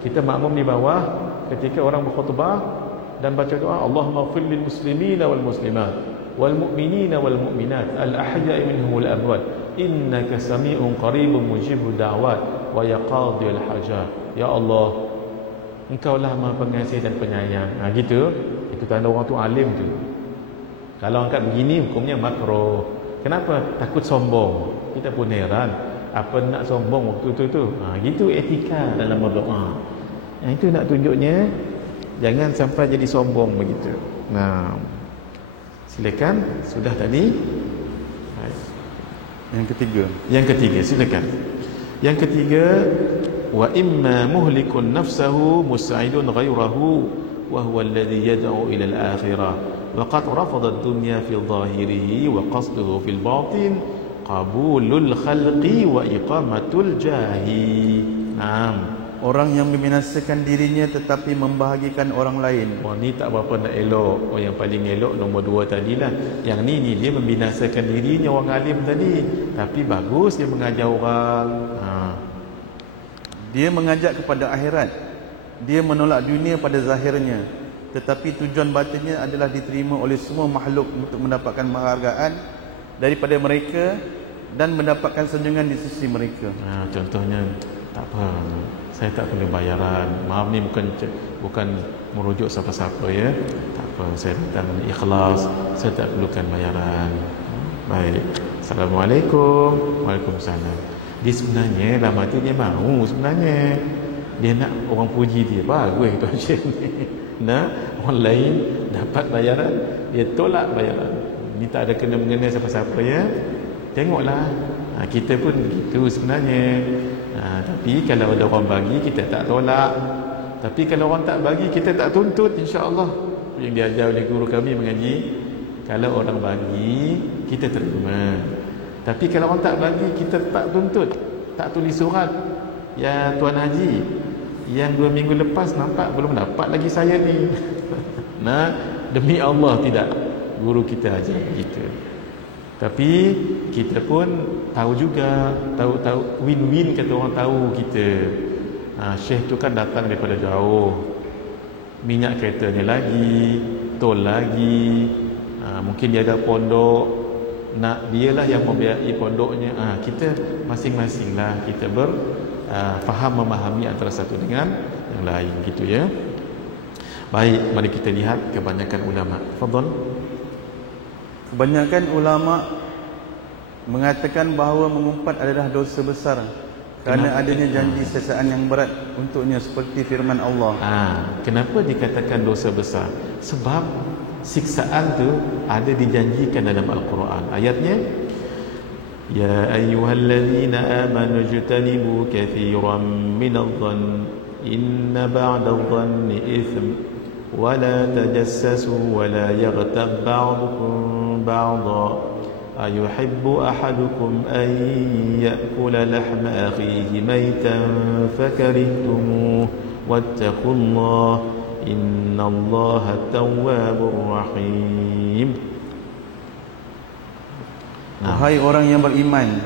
kita makmum di bawah ketika orang berkhutbah dan baca doa, Allahumma ighfir lil muslimina wal muslimat wal mu'minina wal mu'minat al ahya'i minhum wal amwat innaka sami'un qaribun mujibud da'wat wa yaqadil hajat. Ya Allah, Engkaulah Maha Pengasih dan Penyayang. Gitu. Itu tanda orang tu alim tu. Kalau angkat begini hukumnya makruh. Kenapa? Takut sombong. Kita pun heran. apa nak sombong waktu tu. Gitu etika dalam berdoa. Itu nak tunjuknya jangan sampai jadi sombong begitu. Nah, silakan. Sudah tadi. Yang ketiga silakan. Yang ketiga, wa imma muhlikun nafsahu mus'idun ghairahu wa huwa alladhi yad'u ila al-akhirah wa qad rafada ad-dunya fi dhahirihi wa qasduhu fil batin qabulul khalqi wa iqamatul jahi. Orang yang membinasakan dirinya tetapi membahagikan orang lain. Ni tak berapa nak elok. Yang paling elok nombor 2 tadilah. Yang ni dia membinasakan dirinya, orang alim tadi, tapi bagus dia mengajar orang. Dia mengajak kepada akhirat. Dia menolak dunia pada zahirnya, tetapi tujuan batinnya adalah diterima oleh semua makhluk untuk mendapatkan penghargaan daripada mereka dan mendapatkan sanjungan di sisi mereka. Contohnya, tak apa, saya tak perlu bayaran. Maaf ni bukan merujuk siapa-siapa ya. Tak apa, saya datang ikhlas, saya tak perlukan bayaran. Baik. Assalamualaikum. Waalaikumsalam. Dia sebenarnya dalam hati dia mahu sebenarnya. Dia nak orang puji dia. Bagus tuan Syekh ni. Nak orang lain dapat bayaran, dia tolak bayaran. Ni tak ada kena-mengena siapa-siapa ya. Tengoklah. Kita pun gitu sebenarnya. Tapi kalau ada orang bagi, kita tak tolak. Tapi kalau orang tak bagi, kita tak tuntut, insya-Allah. Yang diajar oleh guru kami mengaji, kalau orang bagi, kita terima. Tapi kalau orang tak bagi, kita tak tuntut. Tak tulis surat. Ya Tuan Haji, yang 2 minggu lepas nampak belum dapat lagi saya ni. Demi Allah tidak. Guru kita aja begitu. Tapi kita pun tahu juga, tahu win-win kata orang tahu kita. Syekh tu kan datang daripada jauh. Minyak keretanya lagi, tol lagi. Mungkin dia ada pondok, nak dialah yang membiayai pondoknya. Kita masing-masing lah, kita faham memahami antara satu dengan yang lain gitu ya. Baik, mari kita lihat kebanyakan ulama. Fadhal. Kebanyakan ulama mengatakan bahawa mengumpat adalah dosa besar kerana adanya janji siksaan yang berat untuknya seperti firman Allah. Kenapa dikatakan dosa besar? Sebab siksaan tu ada dijanjikan dalam Al-Quran. Ayatnya, ya ayyuhallazina amanu jtanibu katsiran minadh-dhann inna ba'dadh-dhanni ithm wa la tajassasu wa la yaghtab ba'dukum ba'dha ayuhibbu ahadukum an ya'kula lahma akhihi maytan fakarihtumuh wattaqullaha innallaha tawwabur rahim. Wahai orang yang beriman,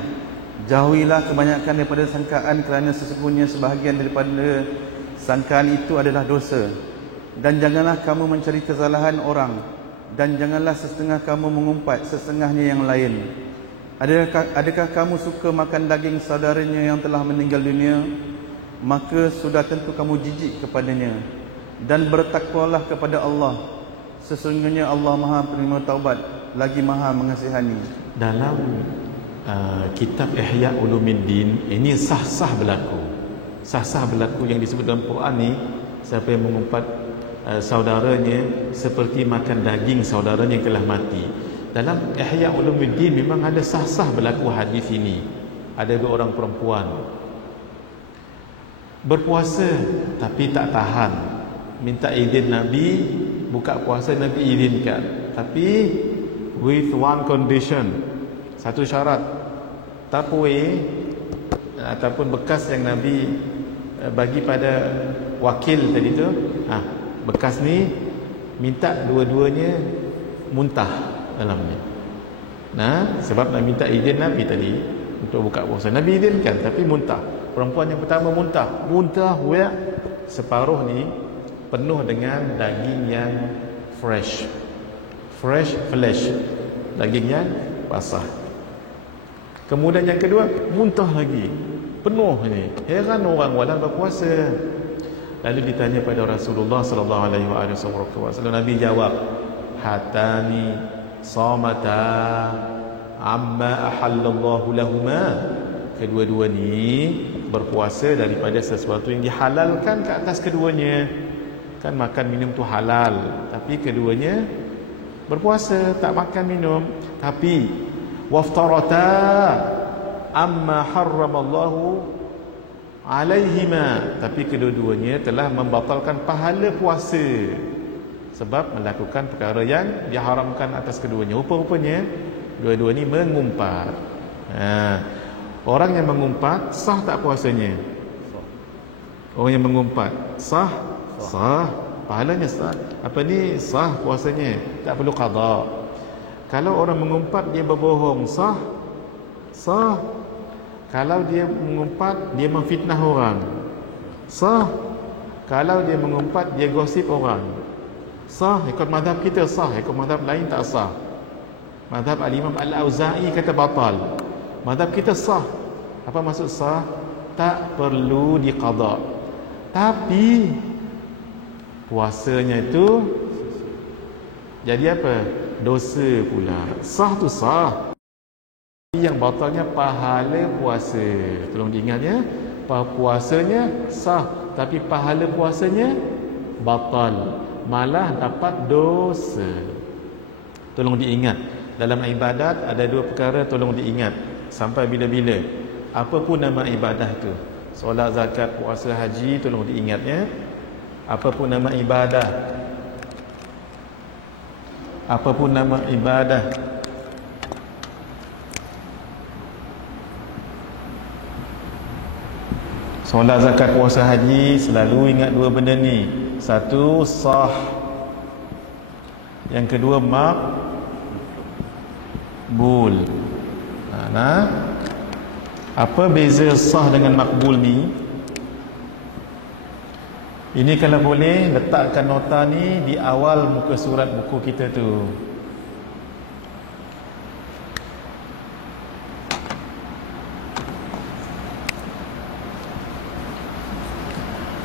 jauhilah kebanyakan daripada sangkaan, kerana sesungguhnya sebahagian daripada sangkaan itu adalah dosa. Dan janganlah kamu mencari kesalahan orang, dan janganlah setengah kamu mengumpat setengahnya yang lain. Adakah kamu suka makan daging saudaranya yang telah meninggal dunia? Maka sudah tentu kamu jijik kepadanya. Dan bertakwalah kepada Allah. Sesungguhnya Allah Maha Penerima Taubat, lagi Maha Mengasihani. Dalam kitab Ihya Ulumuddin ini sah-sah berlaku. Sah-sah berlaku yang disebut dalam Quran ni, siapa yang mengumpat saudaranya seperti makan daging saudaranya yang telah mati. Dalam Ihya Ulumuddin memang ada sah-sah berlaku hadis ini. Ada 2 orang perempuan berpuasa tapi tak tahan, minta izin Nabi buka puasa, Nabi izinkan, tapi with one condition, satu syarat, tupperware ataupun bekas yang Nabi bagi pada wakil tadi tu, bekas ni minta dua-duanya muntah dalamnya. Sebab nak minta izin Nabi tadi untuk buka puasa, Nabi izinkan tapi muntah. Perempuan yang pertama muntah separuh ni penuh dengan daging yang fresh flesh, daging yang basah. Kemudian yang kedua muntah lagi, penuh ni. Heran orang walau berpuasa. Lalu ditanya pada Rasulullah sallallahu alaihi wasallam, Nabi jawab, hatani samata amma ahallallahu lahuma. kedua-dua ni berpuasa daripada sesuatu yang dihalalkan ke atas keduanya. Kan makan minum tu halal, tapi keduanya berpuasa, tak makan minum. Tapi waftarata amma harramallahu alaihima, tapi kedua-duanya telah membatalkan pahala puasa sebab melakukan perkara yang diharamkan atas keduanya. Rupa-rupanya dua-dua ni mengumpat. Orang yang mengumpat sah tak puasanya? Orang yang mengumpat sah? Sah. Pahalanya sah. Apa ni? Sah puasanya, tak perlu qada. Kalau orang mengumpat dia berbohong, sah? Sah. Kalau dia mengumpat dia memfitnah orang, sah. Kalau dia mengumpat dia gosip orang, sah. Ikut mazhab kita sah, ikut mazhab lain tak sah. Mazhab al-Imam Al-Auza'i kata batal, mazhab kita sah. Apa maksud sah? Tak perlu diqada. Tapi puasanya itu jadi apa? Dosa pula. Sah tu sah, yang batalnya pahala puasa. Tolong diingat ya, puasanya sah tapi pahala puasanya batal, malah dapat dosa. Tolong diingat, dalam ibadat ada dua perkara tolong diingat sampai bila-bila. Apa pun nama ibadah tu, solat, zakat, puasa, haji, tolong diingat ya. Apa pun nama ibadah, apa pun nama ibadah, solat, zakat, puasa, haji, selalu ingat dua benda ni. Satu, sah. Yang kedua, makbul. Apa beza sah dengan makbul ni? Ini kalau boleh letakkan nota ni di awal muka surat buku kita tu.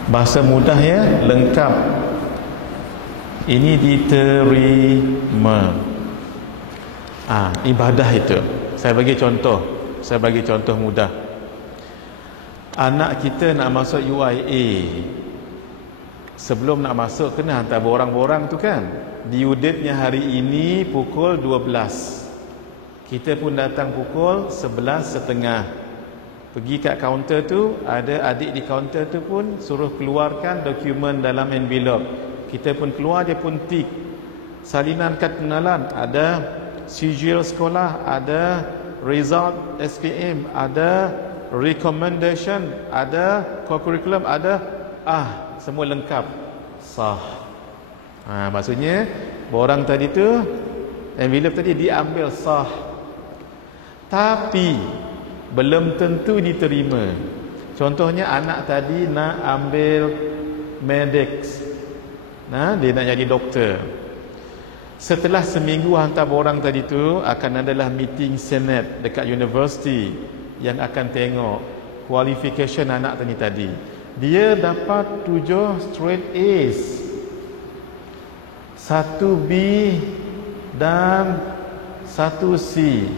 Bahasa mudah ya, lengkap. Ini diterima. Ibadah itu. Saya bagi contoh mudah. Anak kita nak masuk UIA. Sebelum nak masuk kena hantar borang-borang tu kan. Due date-nya hari ini pukul 12. Kita pun datang pukul 11.30. Pergi kat kaunter tu, ada adik di kaunter tu pun suruh keluarkan dokumen dalam envelope. Kita pun keluar, dia pun tik. Salinan kad pengenalan, ada sijil sekolah, ada result SPM, ada recommendation, ada co-curriculum, ada semua lengkap. Sah. Maksudnya borang tadi tu, envelope tadi diambil sah. Tapi belum tentu diterima. Contohnya anak tadi nak ambil medics, dia nak jadi doktor. Setelah seminggu hantar borang tadi tu, akan adalah meeting senate dekat universiti yang akan tengok qualification anak tadi. Dia dapat 7 straight A's, 1 B dan 1 C.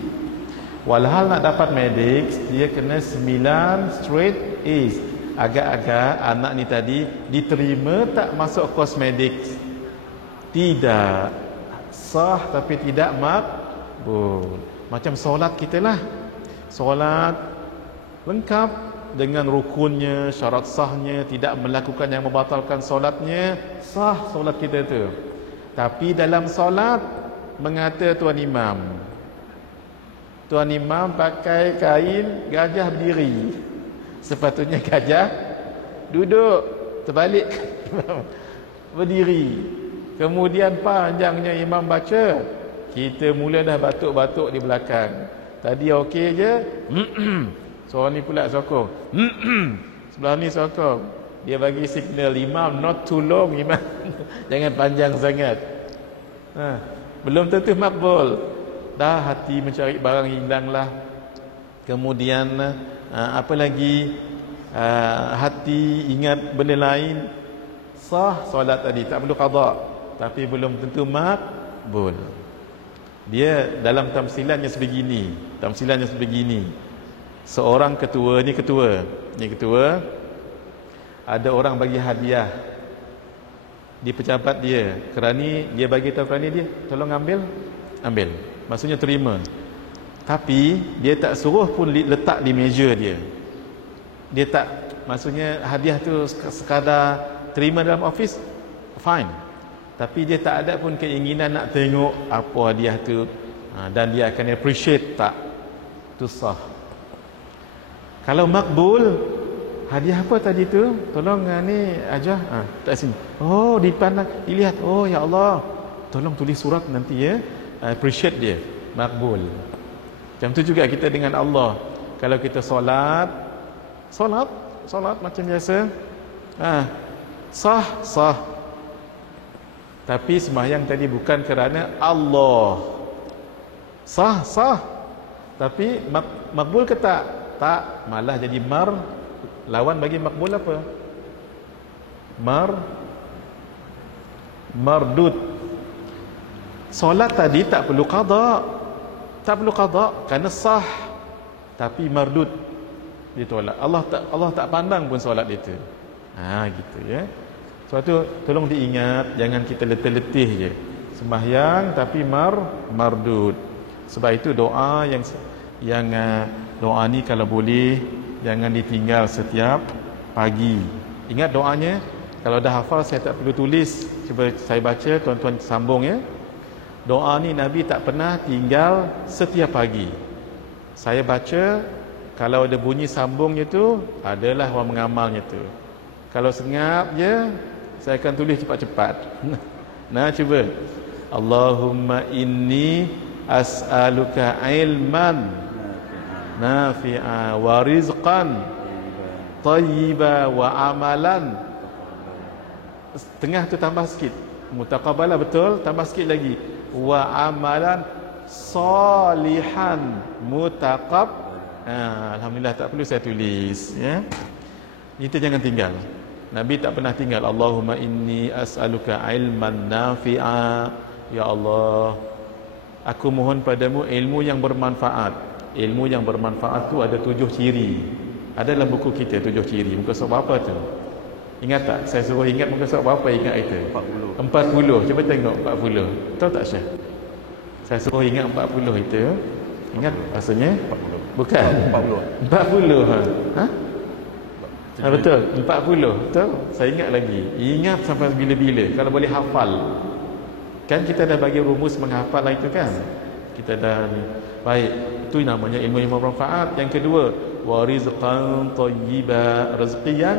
Walhal nak dapat medics, dia kena 9 straight A's. Agak-agak anak ni tadi diterima tak masuk kos medics? Tidak. Sah tapi tidak makbul. Macam solat kita lah. Solat lengkap dengan rukunnya, syarat sahnya, tidak melakukan yang membatalkan solatnya, sah solat kita tu. Tapi dalam solat mengata tuan imam pakai kain gajah berdiri, sepatutnya gajah duduk, terbalik imam berdiri. Kemudian panjangnya imam baca, kita mula dah batuk-batuk di belakang. Tadi okey je, seorang ni pula sokong, sebelah ni sokong. Dia bagi signal imam not too long, imam jangan panjang sangat. Belum tentu makbul. Dah hati mencari barang hilanglah. Kemudian apa lagi, hati ingat benda lain. Sah solat tadi, tak perlu qada, tapi belum tentu makbul. Dia dalam tamsilannya sebegini. Seorang ketua, ni ketua, ada orang bagi hadiah di pejabat dia, kerani dia bagi tahu kerani dia, tolong ambil, maksudnya terima. Tapi dia tak suruh pun letak di meja dia. Dia tak, maksudnya hadiah tu sekadar terima dalam office, fine. Tapi dia tak ada pun keinginan nak tengok apa hadiah tu, dan dia akan appreciate tak, tu sah. Kalau makbul, hadiah apa tadi tu? Tolong ni aja, tak sini. Oh, dipandang, dilihat. Oh ya Allah, tolong tulis surat nanti ya. Appreciate dia, makbul. Macam tu juga kita dengan Allah. Kalau kita solat macam biasa, sah. Tapi sembahyang tadi bukan kerana Allah. Sah. Tapi makbul ke tak? Tak, malah jadi lawan bagi makbul apa? Mardud. Solat tadi tak perlu qada kerana sah, tapi mardud, ditolak. Allah tak pandang pun solat itu. Gitu ya. Sebab tu tolong diingat, jangan kita letih-letih je sembahyang tapi mardud. Sebab itu doa yang doa ni kalau boleh jangan ditinggal setiap pagi. Ingat doanya, kalau dah hafal saya tak perlu tulis, cuba saya baca, tuan-tuan sambung ya. Doa ni Nabi tak pernah tinggal setiap pagi. Saya baca, kalau ada bunyi sambungnya tu, adalah orang mengamalnya tu. Kalau sengap je, saya akan tulis cepat-cepat. Cuba. Allahumma inni as'aluka ilman nafi'a wa rizqan tayyiba wa amalan. Tengah tu tambah sikit, mutaqabbalah, betul, tambah sikit lagi, wa amalan salihan alhamdulillah, tak perlu saya tulis ya. Kita jangan tinggal. Nabi tak pernah tinggal. Allahumma inni as'aluka ilman nafi'a, ya Allah, aku mohon padamu ilmu yang bermanfaat. Ilmu yang bermanfaat tu ada 7 ciri. Ada dalam buku kita 7 ciri. Muka surat berapa tu? Ingat tak? Saya suruh ingat muka surat berapa, ingat itu? 40. Cuba tengok 40. Tahu tak Syekh? Saya suruh ingat 40 itu. Ingat rasanya? 40. Bukan? 40. Betul? 40. Betul? Saya ingat lagi. Ingat sampai bila-bila. Kalau boleh hafal. Kan kita dah bagi rumus menghafal lah itu kan? Kita dah ni. Baik, itu namanya ilmu yang bermanfaat. Yang kedua, wa rizqan thayyiba, rezeki yang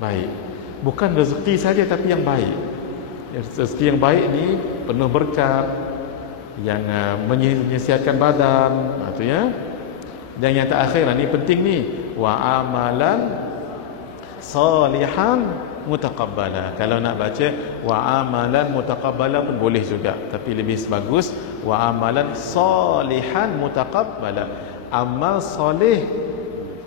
baik. Bukan rezeki saja tapi yang baik. Rezeki yang baik ni penuh berkat, yang menyesiatkan badan, itu ya. Dan yang terakhir ni penting ni, wa amalan salihan mutaqabbala. Kalau nak baca wa amalan mutaqabbala pun boleh juga, tapi lebih bagus wa amalan salihan mutaqabbala. Amal soleh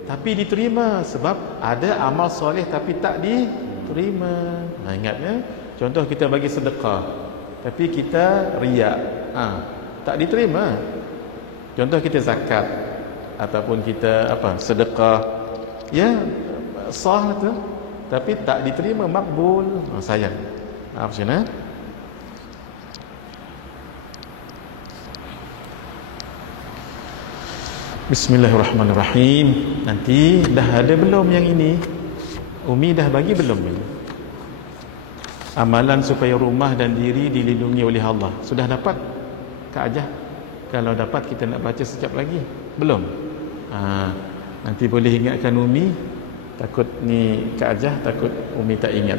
tapi diterima, sebab ada amal soleh tapi tak diterima. Ingat ya, contoh kita bagi sedekah tapi kita riak, tak diterima. Contoh kita zakat ataupun kita sedekah, ya sah tu, tapi tak diterima, makbul, sayang. Macam mana? Bismillahirrahmanirrahim. Nanti dah ada belum yang ini? Umi dah bagi belum ini? Amalan supaya rumah dan diri dilindungi oleh Allah. Sudah dapat Kak Ajah? Kalau dapat kita nak baca sekejap lagi. Belum? Nanti boleh ingatkan Umi. Takut ni Kak Ajah, takut Umi tak ingat.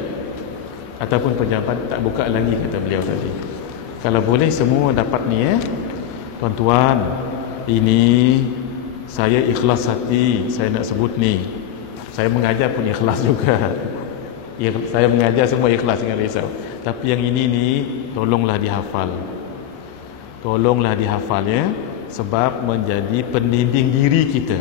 Ataupun pejabat tak buka lagi, kata beliau tadi. Kalau boleh semua dapat ni tuan-tuan, ini saya ikhlas hati, saya nak sebut ni. Saya mengajar pun ikhlas juga. Saya mengajar semua ikhlas, jangan risau. Tapi yang ini ni tolonglah dihafal. Tolonglah dihafal ya, sebab menjadi pendinding diri kita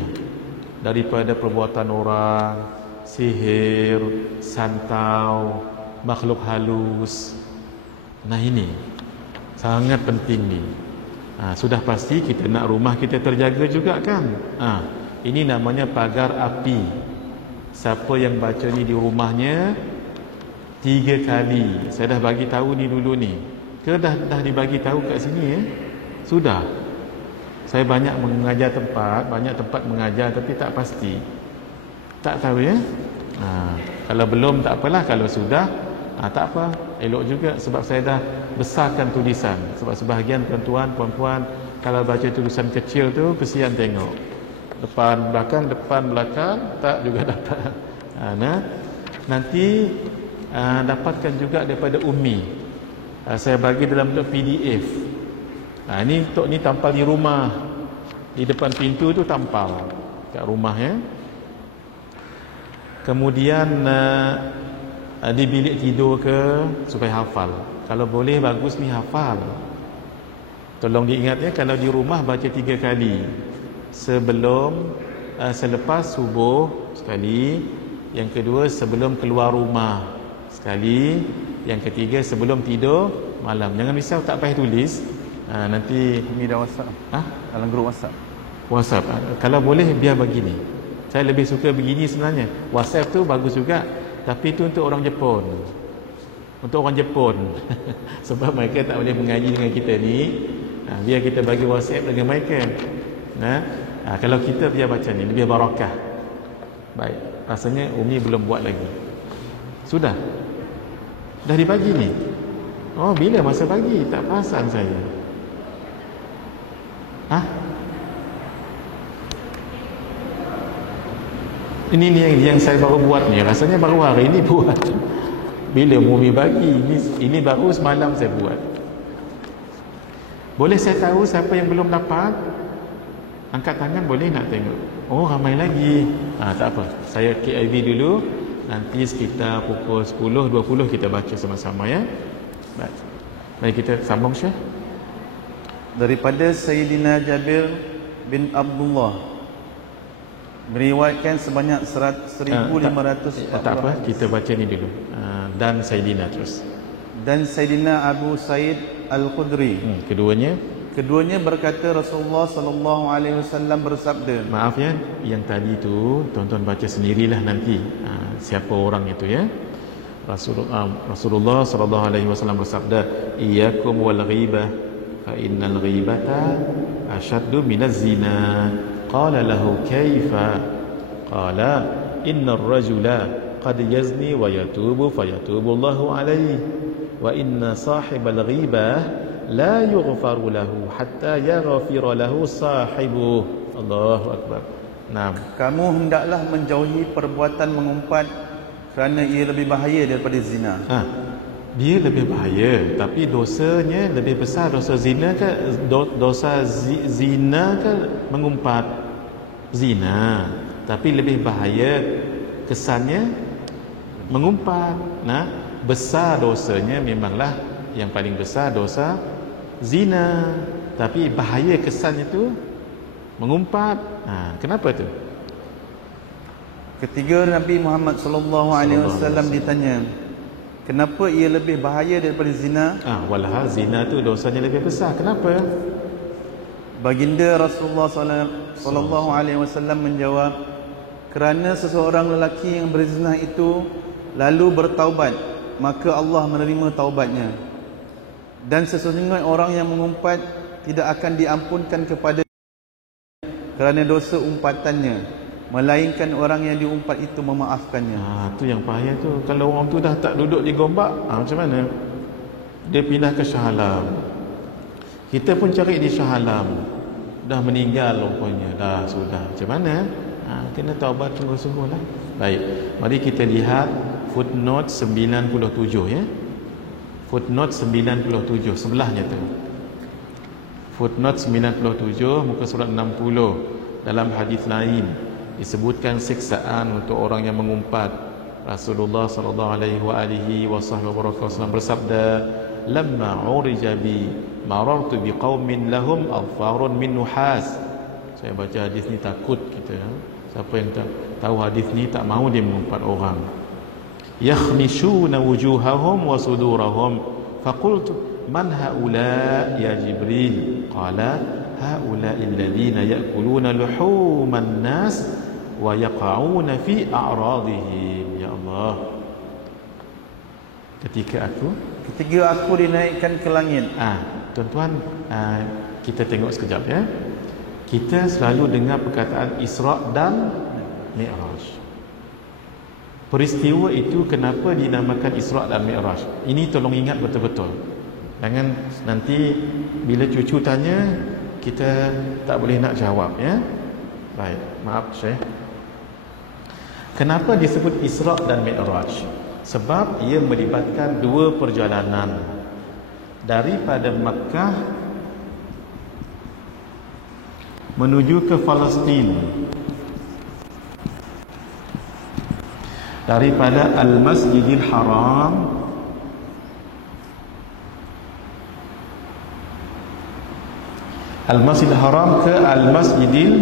daripada perbuatan orang, sihir, santau, makhluk halus. Nah ini sangat penting ni. Sudah pasti kita nak rumah kita terjaga juga kan. Ini namanya pagar api. Siapa yang baca ni di rumahnya 3 kali. Saya dah bagi tahu ni dulu ni. Ke dah dibagi tahu kat sini ya? Sudah. Saya banyak mengajar tempat, banyak tempat mengajar tapi tak pasti. Tak tahu ya? Kalau belum tak apalah, kalau sudah tak apa, elok juga sebab saya dah besarkan tulisan. Sebab sebahagian tuan-tuan, puan-puan kalau baca tulisan kecil tu kesian tengok. Depan belakang tak juga dapat. Nanti dapatkan juga daripada Umi. Saya bagi dalam bentuk PDF. Ini untuk ni tampal di rumah. Di depan pintu tu tampal kat rumah ya. Kemudian di bilik tidur ke supaya hafal. Kalau boleh bagus ni hafal. Tolong diingat ya, kalau di rumah baca 3 kali. Selepas subuh sekali, yang kedua sebelum keluar rumah sekali, yang ketiga sebelum tidur malam. Jangan risau, tak payah tulis. Nanti Umi dah WhatsApp. Dalam grup WhatsApp. Kalau boleh biar begini. Saya lebih suka begini sebenarnya. WhatsApp tu bagus juga, tapi tu untuk orang Jepun. Untuk orang Jepun. Sebab mereka tak boleh mengaji dengan kita ni. Biar kita bagi WhatsApp dengan mereka. Kalau kita biar baca ni lebih barakah. Baik, rasanya Umi belum buat lagi. Sudah? Dah dibagi ni? Oh, bila masa bagi? Tak perasan saya. Ini ni yang saya baru buat ni. Rasanya baru hari ni buat. Bila Umi bagi? Ini baru semalam saya buat. Boleh saya tahu siapa yang belum dapat? Angkat tangan boleh nak tengok. Oh, ramai lagi. Tak apa. Saya KIV dulu. Nanti sekitar pukul 10.20 kita baca sama-sama ya. Baik. Mari kita sambung Syekh. Daripada Sayyidina Jabir bin Abdullah, meriwayatkan sebanyak 1500. Tak apa, kita baca ni dulu. Dan Sayyidina terus. Dan Sayyidina Abu Sa'id Al-Khudri. Keduanya berkata Rasulullah sallallahu alaihi wasallam bersabda. Maaf ya, yang tadi tu tuan-tuan baca sendirilah nanti. Siapa orang itu ya? Rasulullah sallallahu alaihi wasallam bersabda, "Iyyakum wal ghibah fa innal ghibata ashaddu minaz zina." Qala lahu kaifa? Qala innar rajula qad yazni wa yatubu fayatubu Allahu alaihi wa inna sahibal ghibah la yughfaru lahu hatta yaghfira lahu sahibuh. Allahu akbar. Naam. Kamu hendaklah menjauhi perbuatan mengumpat kerana ia lebih bahaya daripada zina. Dia lebih bahaya, tapi dosanya lebih besar. Dosa zina ke zina ke mengumpat? Zina. Tapi lebih bahaya kesannya mengumpat. Besar dosanya memanglah yang paling besar dosa zina, tapi bahaya kesannya tu mengumpat. Kenapa tu? Ketiga Nabi Muhammad sallallahu alaihi wasallam ditanya, kenapa ia lebih bahaya daripada zina? Walhal zina tu dosanya lebih besar. Kenapa? Baginda Rasulullah sallallahu alaihi wasallam menjawab, kerana seseorang lelaki yang berzina itu lalu bertaubat, maka Allah menerima taubatnya. Dan sesungguhnya orang yang mengumpat tidak akan diampunkan kepada kerana dosa umpatannya, melainkan orang yang diumpat itu memaafkannya. Tu yang bahaya tu. Kalau orang tu dah tak duduk di Gombak, macam mana? Dia pindah ke Shah Alam. Kita pun cari di Shah Alam. Dah meninggal rupanya. Dah sudah. Macam mana? Kena taubat sungguh-sungguh lah. Baik. Mari kita lihat footnote 97 ya. Footnote 97 sebelahnya tu. Footnote 97 muka surat 60. Dalam hadis lain disebutkan siksaan untuk orang yang mengumpat. Rasulullah sallallahu alaihi wasallam bersabda, "Lamma urija bi marartu bi qaumin lahum adfarun min nuhas." Saya baca hadis ni takut kita. Siapa yang tak tahu hadis ni tak mahu dia mengumpat orang. Yakhmishuna wujuhahum wa sudurahum. Faqultu man haula ya Jibril? Qala haula'i alladhina ya'kuluna luhuman nas wa yaqa'una fi a'radihim. Ya Allah, ketika aku dinaikkan ke langit. Tuan-tuan, kita tengok sekejap ya. Kita selalu dengar perkataan Isra' dan Mi'raj. Peristiwa itu kenapa dinamakan Isra' dan Mi'raj? Ini tolong ingat betul-betul. Jangan nanti bila cucu tanya kita tak boleh nak jawab ya. Baik, maaf Syekh. Kenapa disebut Isra' dan Mi'raj? Sebab ia melibatkan dua perjalanan daripada Makkah menuju ke Palestin, daripada Al-Masjidil Haram Al-Masjidil Haram ke Al-Masjidil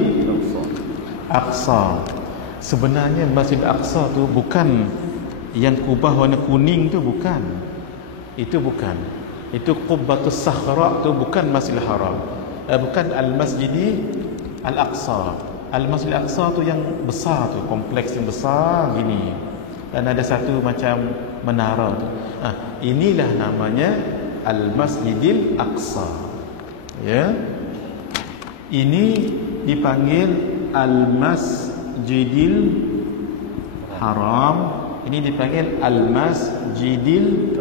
Aqsa. Sebenarnya Masjid Aqsa tu bukan yang kubah warna kuning tu, bukan. Itu bukan. Itu Qubbatus Sakhra tu bukan Masjidil Haram. Bukan Al-Masjidil Al-Aqsa. Al-Masjidil Aqsa tu yang besar tu, kompleks yang besar gini. Dan ada satu macam menara tu. Inilah namanya Al-Masjidil Aqsa. Ya. Ini dipanggil Al-Masjidil Haram, ini dipanggil Al-Masjidil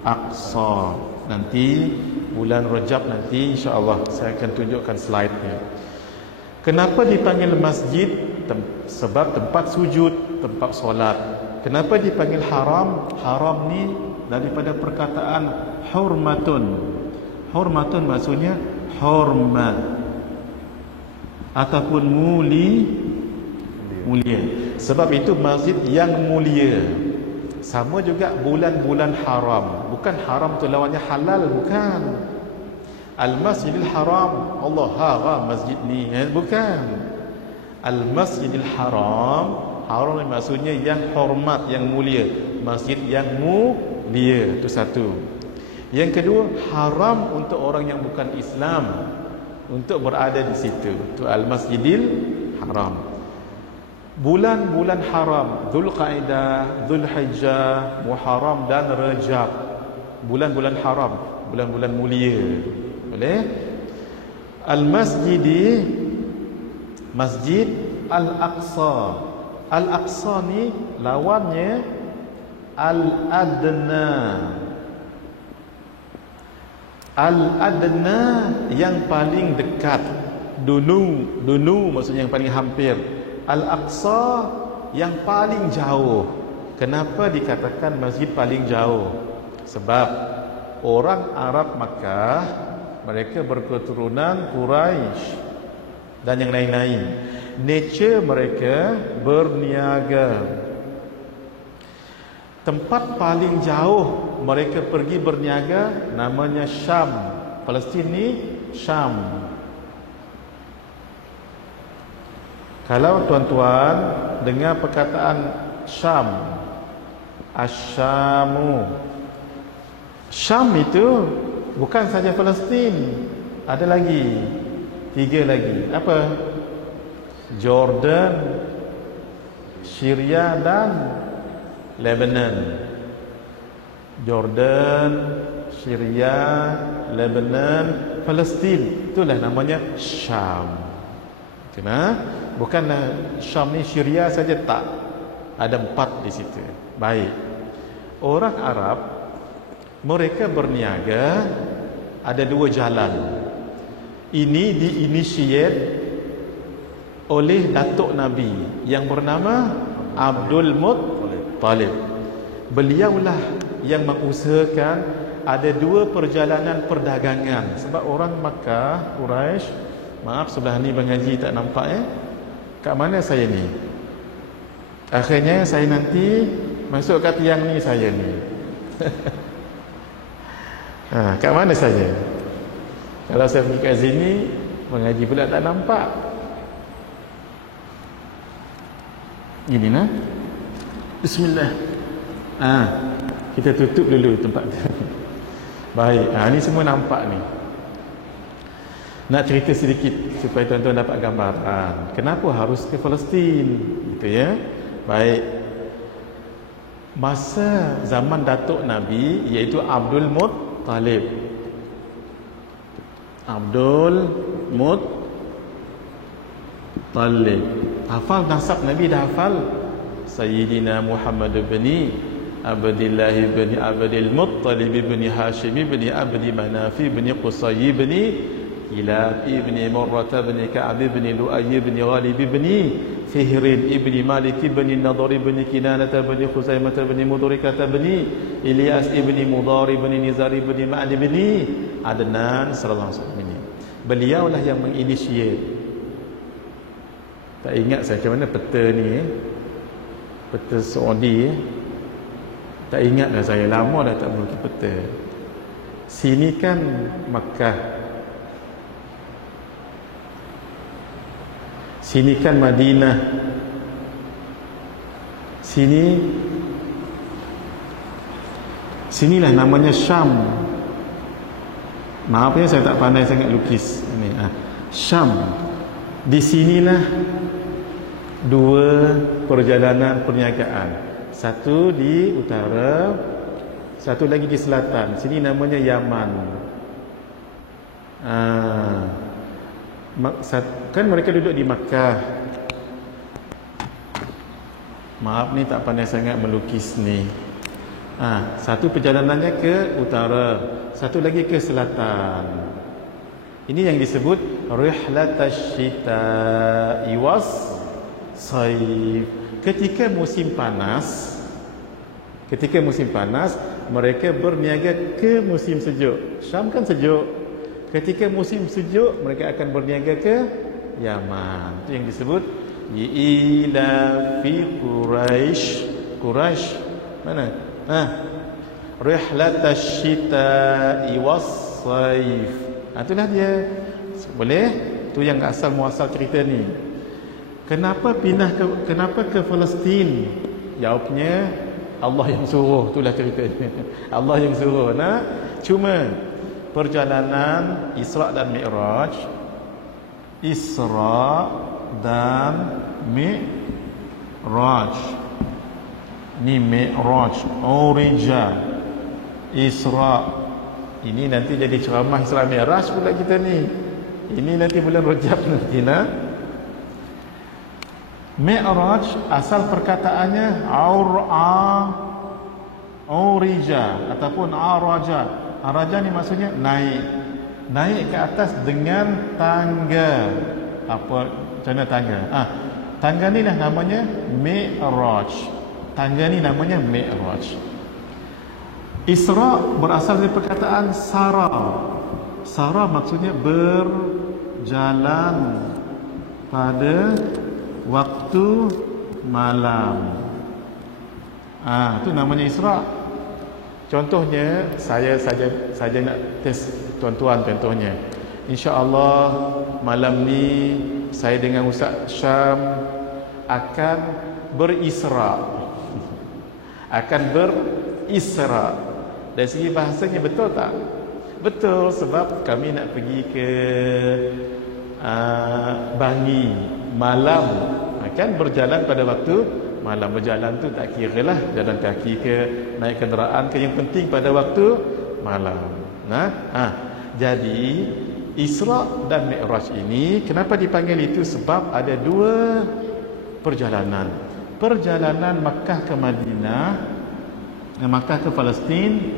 Aqsa. Nanti bulan Rajab nanti insya-Allah saya akan tunjukkan slide-nya. Kenapa dipanggil masjid? Sebab tempat sujud, tempat solat. Kenapa dipanggil haram? Haram ni daripada perkataan hurmatun. Hurmatun maksudnya hormat ataupun mulia. Sebab itu masjid yang mulia. Sama juga bulan-bulan haram. Bukan haram tu lawannya halal, bukan. Al-Masjidil Haram, Allah haram masjid ni, bukan. Al-Masjidil Haram, haram maksudnya yang hormat, yang mulia. Masjid yang mulia, itu satu. Yang kedua, haram untuk orang yang bukan Islam untuk berada di situ. Itu Al-Masjidil Haram. Bulan-bulan haram, Dzulqa'dah, Dzulhijjah, Muharram dan Rajab. Bulan-bulan haram, bulan-bulan mulia. Boleh? Al-Masjidi, Masjid Al-Aqsa. Al-Aqsa ni lawannya Al-Adna. Al-Adna yang paling dekat. Dunu maksudnya yang paling hampir. Al-Aqsa yang paling jauh. Kenapa dikatakan masjid paling jauh? Sebab orang Arab Makkah, mereka berketurunan Quraisy dan yang lain-lain. Nature mereka berniaga. Tempat paling jauh mereka pergi berniaga namanya Syam. Palestin ni Syam. Kalau tuan-tuan dengar perkataan Syam, Asyamu, Syam itu bukan saja Palestin, ada lagi 3 lagi. Apa? Jordan, Syria dan Lebanon. Jordan, Syria, Lebanon, Palestin. Itulah namanya Syam. Kena? Bukanlah Syam ni Syria saja, tak. Ada 4 di situ. Baik. Orang Arab mereka berniaga ada 2 jalan. Ini diinisiate oleh datuk Nabi yang bernama Abdul Muttalib. Beliaulah yang mengusahakan ada 2 perjalanan perdagangan. Sebab orang Makkah, Quraisy, maaf sebelah ni Bang Haji tak nampak ya. Kat mana saya ni? Akhirnya saya nanti masuk kat tiang ni saya ni. Kat mana saya? Kalau saya pergi kat sini, mengaji pula tak nampak. Gini nah. Bismillah. Kita tutup dulu tempat tu. Baik. Ni semua nampak ni. Nak cerita sedikit supaya tuan-tuan dapat gambaran. Kenapa harus ke Palestin? Gitu ya. Baik. Masa zaman datuk Nabi iaitu Abdul Muttalib. Abdul Muttalib. Hafal nasab Nabi dah hafal. Sayyidina Muhammad bin Abdullah bin Abdul Muttalib bin Hashim bin Abdi Manaf bin Qusay bin Kilab ibn Murrah bin Ka'ab bin Lu'ay bin Ghalib bin Fihr ibn Malik bin Nadhr bin Kinanah bin Khuzaimah bin Mudrikah bin Ilyas ibn Mudar bin Nizar bin Ma'ad bin Adnan sallallahu alaihi wasallam ini. Beliaulah yang menginisiate. Tak ingat saya macam mana peta ni peta Saudi tak ingat dah saya, lama dah tak melukis peta. Sini kan Makkah, sini kan Madinah, sinilah namanya Syam. Maaf ya, saya tak pandai sangat lukis ini. Syam. Di sinilah dua perjalanan perniagaan. Satu di utara, satu lagi di selatan. Sini namanya Yaman. Kan mereka duduk di Makkah. Maaf ni tak pandai sangat melukis ni. Satu perjalanannya ke utara, satu lagi ke selatan. Ini yang disebut rihlatash syita'i was saif. Ketika musim panas, mereka berniaga ke musim sejuk. Syam kan sejuk. Ketika musim sejuk, mereka akan berniaga ke Yaman. Itu yang disebut ila fi Quraisy mana? Rihlatash syita'i was saif. Itulah dia. Boleh? Tu yang asal muasal cerita ni. Kenapa ke Palestin? Jawabnya Allah yang suruh. Itulah ceritanya. Allah yang suruh. Cuma perjalanan Isra dan Mi'raj, ni Mi'raj, Urija, Isra. Ini nanti jadi ceramah Isra Mi'raj pula kita ni. Ini nanti bulan Rajab nanti Mi'raj asal perkataannya Urija ataupun Araja. Araja ni maksudnya naik ke atas dengan tangga. Macam mana tangga? Tangga ni lah namanya Mi'raj. Tangga ni namanya Mi'raj. Isra berasal dari perkataan Sara. Sara maksudnya berjalan pada waktu malam. Itu namanya Isra. Contohnya saya saja nak test tuan-tuan contohnya. Insya-Allah malam ni saya dengan Ustaz Syam akan berisra. Dari segi bahasanya betul tak? Betul, sebab kami nak pergi ke Bangi malam, akan berjalan pada waktu malam. Berjalan tu tak kira lah jalan kaki ke naik kenderaan ke, yang penting pada waktu malam. Jadi Isra dan Mi'raj ini kenapa dipanggil itu? Sebab ada dua perjalanan. Perjalanan Makkah ke Madinah, Makkah ke Palestin,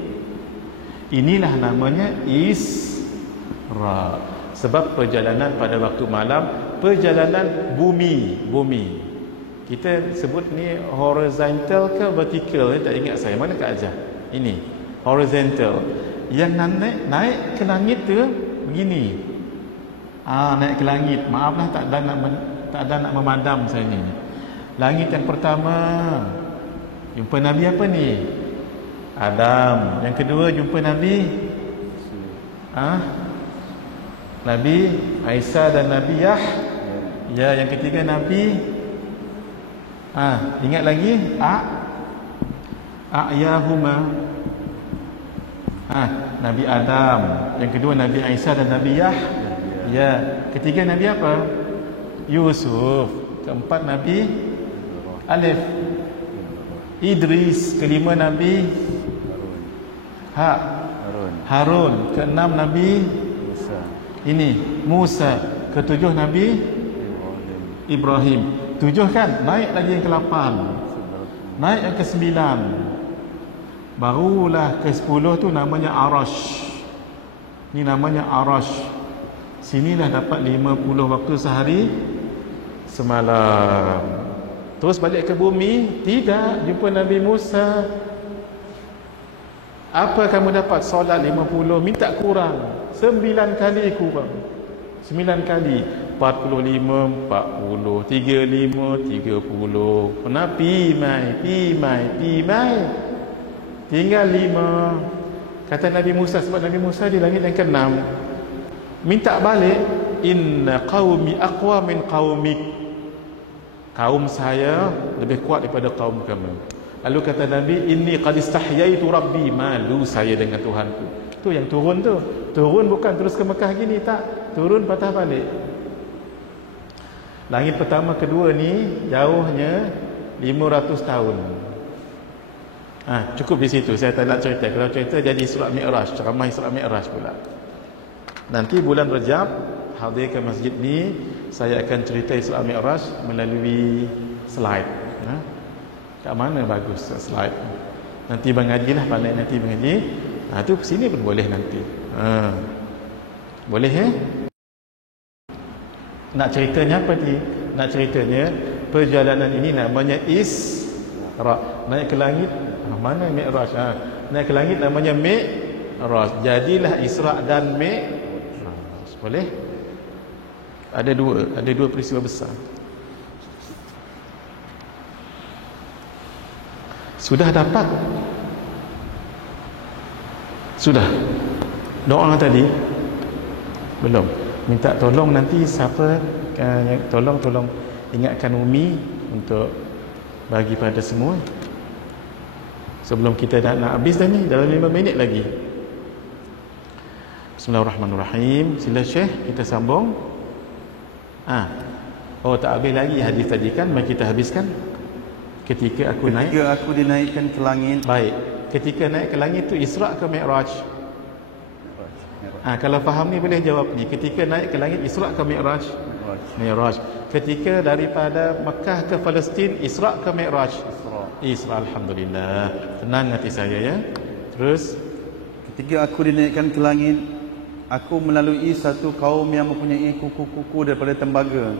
inilah namanya Isra. Sebab perjalanan pada waktu malam, perjalanan bumi. Kita sebut ni horizontal ke vertical, tak ingat saya. Mana Kak Ajah? Ini horizontal. Yang naik ke langit tu begini. Naik ke langit. Maaflah tak ada nak memadam saya ni. Langit yang pertama jumpa Nabi apa ni? Adam. Yang kedua jumpa Nabi Nabi Aisyah dan Nabi Yahya. Yang ketiga Nabi ingat lagi A'yahuma Nabi Adam. Yang kedua Nabi Aisyah dan Nabi Ya. Ketiga Nabi apa? Yusuf. Keempat Nabi Alif. Idris. Kelima Nabi Harun. Keenam Nabi ini Musa. Ketujuh Nabi Ibrahim. 7 kan? Naik lagi yang ke-8. Naik yang ke-9. Barulah ke-10 tu namanya Arash. Ni namanya Arash. Sinilah dapat 50 waktu sehari semalam. Terus balik ke bumi, tidak jumpa Nabi Musa. Apa kamu dapat? Solat 50, minta kurang 9 kali kurang. 9 kali 45, 40, 35, 30. Pernah pi mai. Tinggal 5. Kata Nabi Musa, sebab Nabi Musa di langit yang ke-6. Minta balik, inna qaumi aqwa min qaumik. Kaum saya lebih kuat daripada kaum kamu. Lalu kata Nabi, inni qad istahyaitu rabbi, malu saya dengan Tuhanku. Tu yang turun tu. Turun bukan terus ke Mekah gini, tak. Turun patah balik. Langit pertama kedua ni jauhnya 500 tahun. Cukup di situ. Saya tak nak cerita. Kalau cerita jadi Isra Mi'raj, ceramah Isra Mi'raj pula. Nanti bulan Rejab hadir ke masjid ni, saya akan cerita Isra Mi'raj melalui slide. Kat mana bagus slide? Nanti Bang Haji lah, pandai nanti Bang Haji. Tu sini pun boleh nanti. Boleh Nak ceritanya apa ni? Nak ceritanya perjalanan ini namanya Isra. Naik ke langit, mana Mi'raj? Naik ke langit namanya Mi'raj. Jadilah Isra dan Mi'raj. Boleh? Ada dua peristiwa besar. Sudah dapat? Sudah? Doa tadi? Belum. Minta tolong nanti siapa yang tolong ingatkan Umi untuk bagi pada semua. Sebelum kita nak habis dah ni, dalam 5 minit lagi. Bismillahirrahmanirrahim. Sila Syekh, kita sambung. Tak habis lagi hadis tadi kan, mari kita habiskan. Ketika aku dinaikkan ke langit. Baik. Ketika naik ke langit tu Isra ke Mi'raj? Kalau faham ni boleh jawab ni. Ketika naik ke langit Isra ke Mi'raj? Mi'raj. Ketika daripada Mekah ke Palestin Isra ke Mi'raj? Isra. Alhamdulillah. Tenang hati saya ya. Terus ketika aku dinaikkan ke langit, aku melalui satu kaum yang mempunyai kuku-kuku daripada tembaga.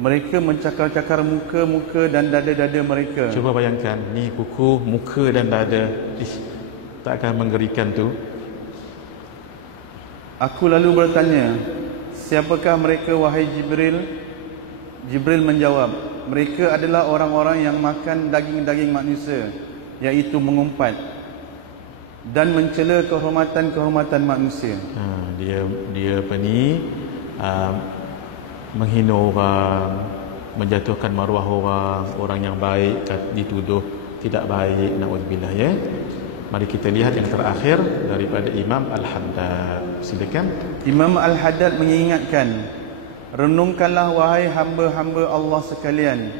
Mereka mencakar-cakar muka-muka dan dada-dada mereka. Cuba bayangkan, ni kuku, muka dan dada. Takkan mengerikan tu? Aku lalu bertanya, siapakah mereka wahai Jibril? Jibril menjawab, mereka adalah orang-orang yang makan daging-daging manusia, iaitu mengumpat dan mencela kehormatan-kehormatan manusia. Dia apa ni? Menghina orang, menjatuhkan maruah orang yang baik dituduh tidak baik, naudzubillah ya. Mari kita lihat yang terakhir daripada Imam Al-Haddad. Silakan. Imam Al-Haddad mengingatkan, renungkanlah wahai hamba-hamba Allah sekalian,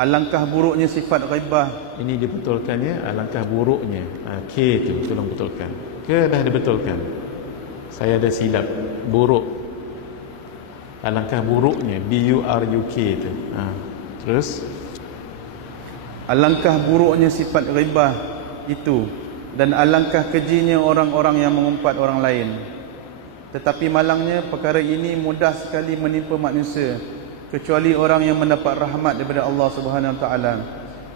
alangkah buruknya sifat ghaibah. Ini dibetulkan ya, alangkah buruknya. K tu tolong betulkan. Ke dah dibetulkan? Saya ada silap. Buruk. Alangkah buruknya, B-U-R-U-K tu. Terus alangkah buruknya sifat ghibah itu, dan alangkah kejinya orang-orang yang mengumpat orang lain. Tetapi malangnya perkara ini mudah sekali menimpa manusia, kecuali orang yang mendapat rahmat daripada Allah Subhanahu Wa Taala,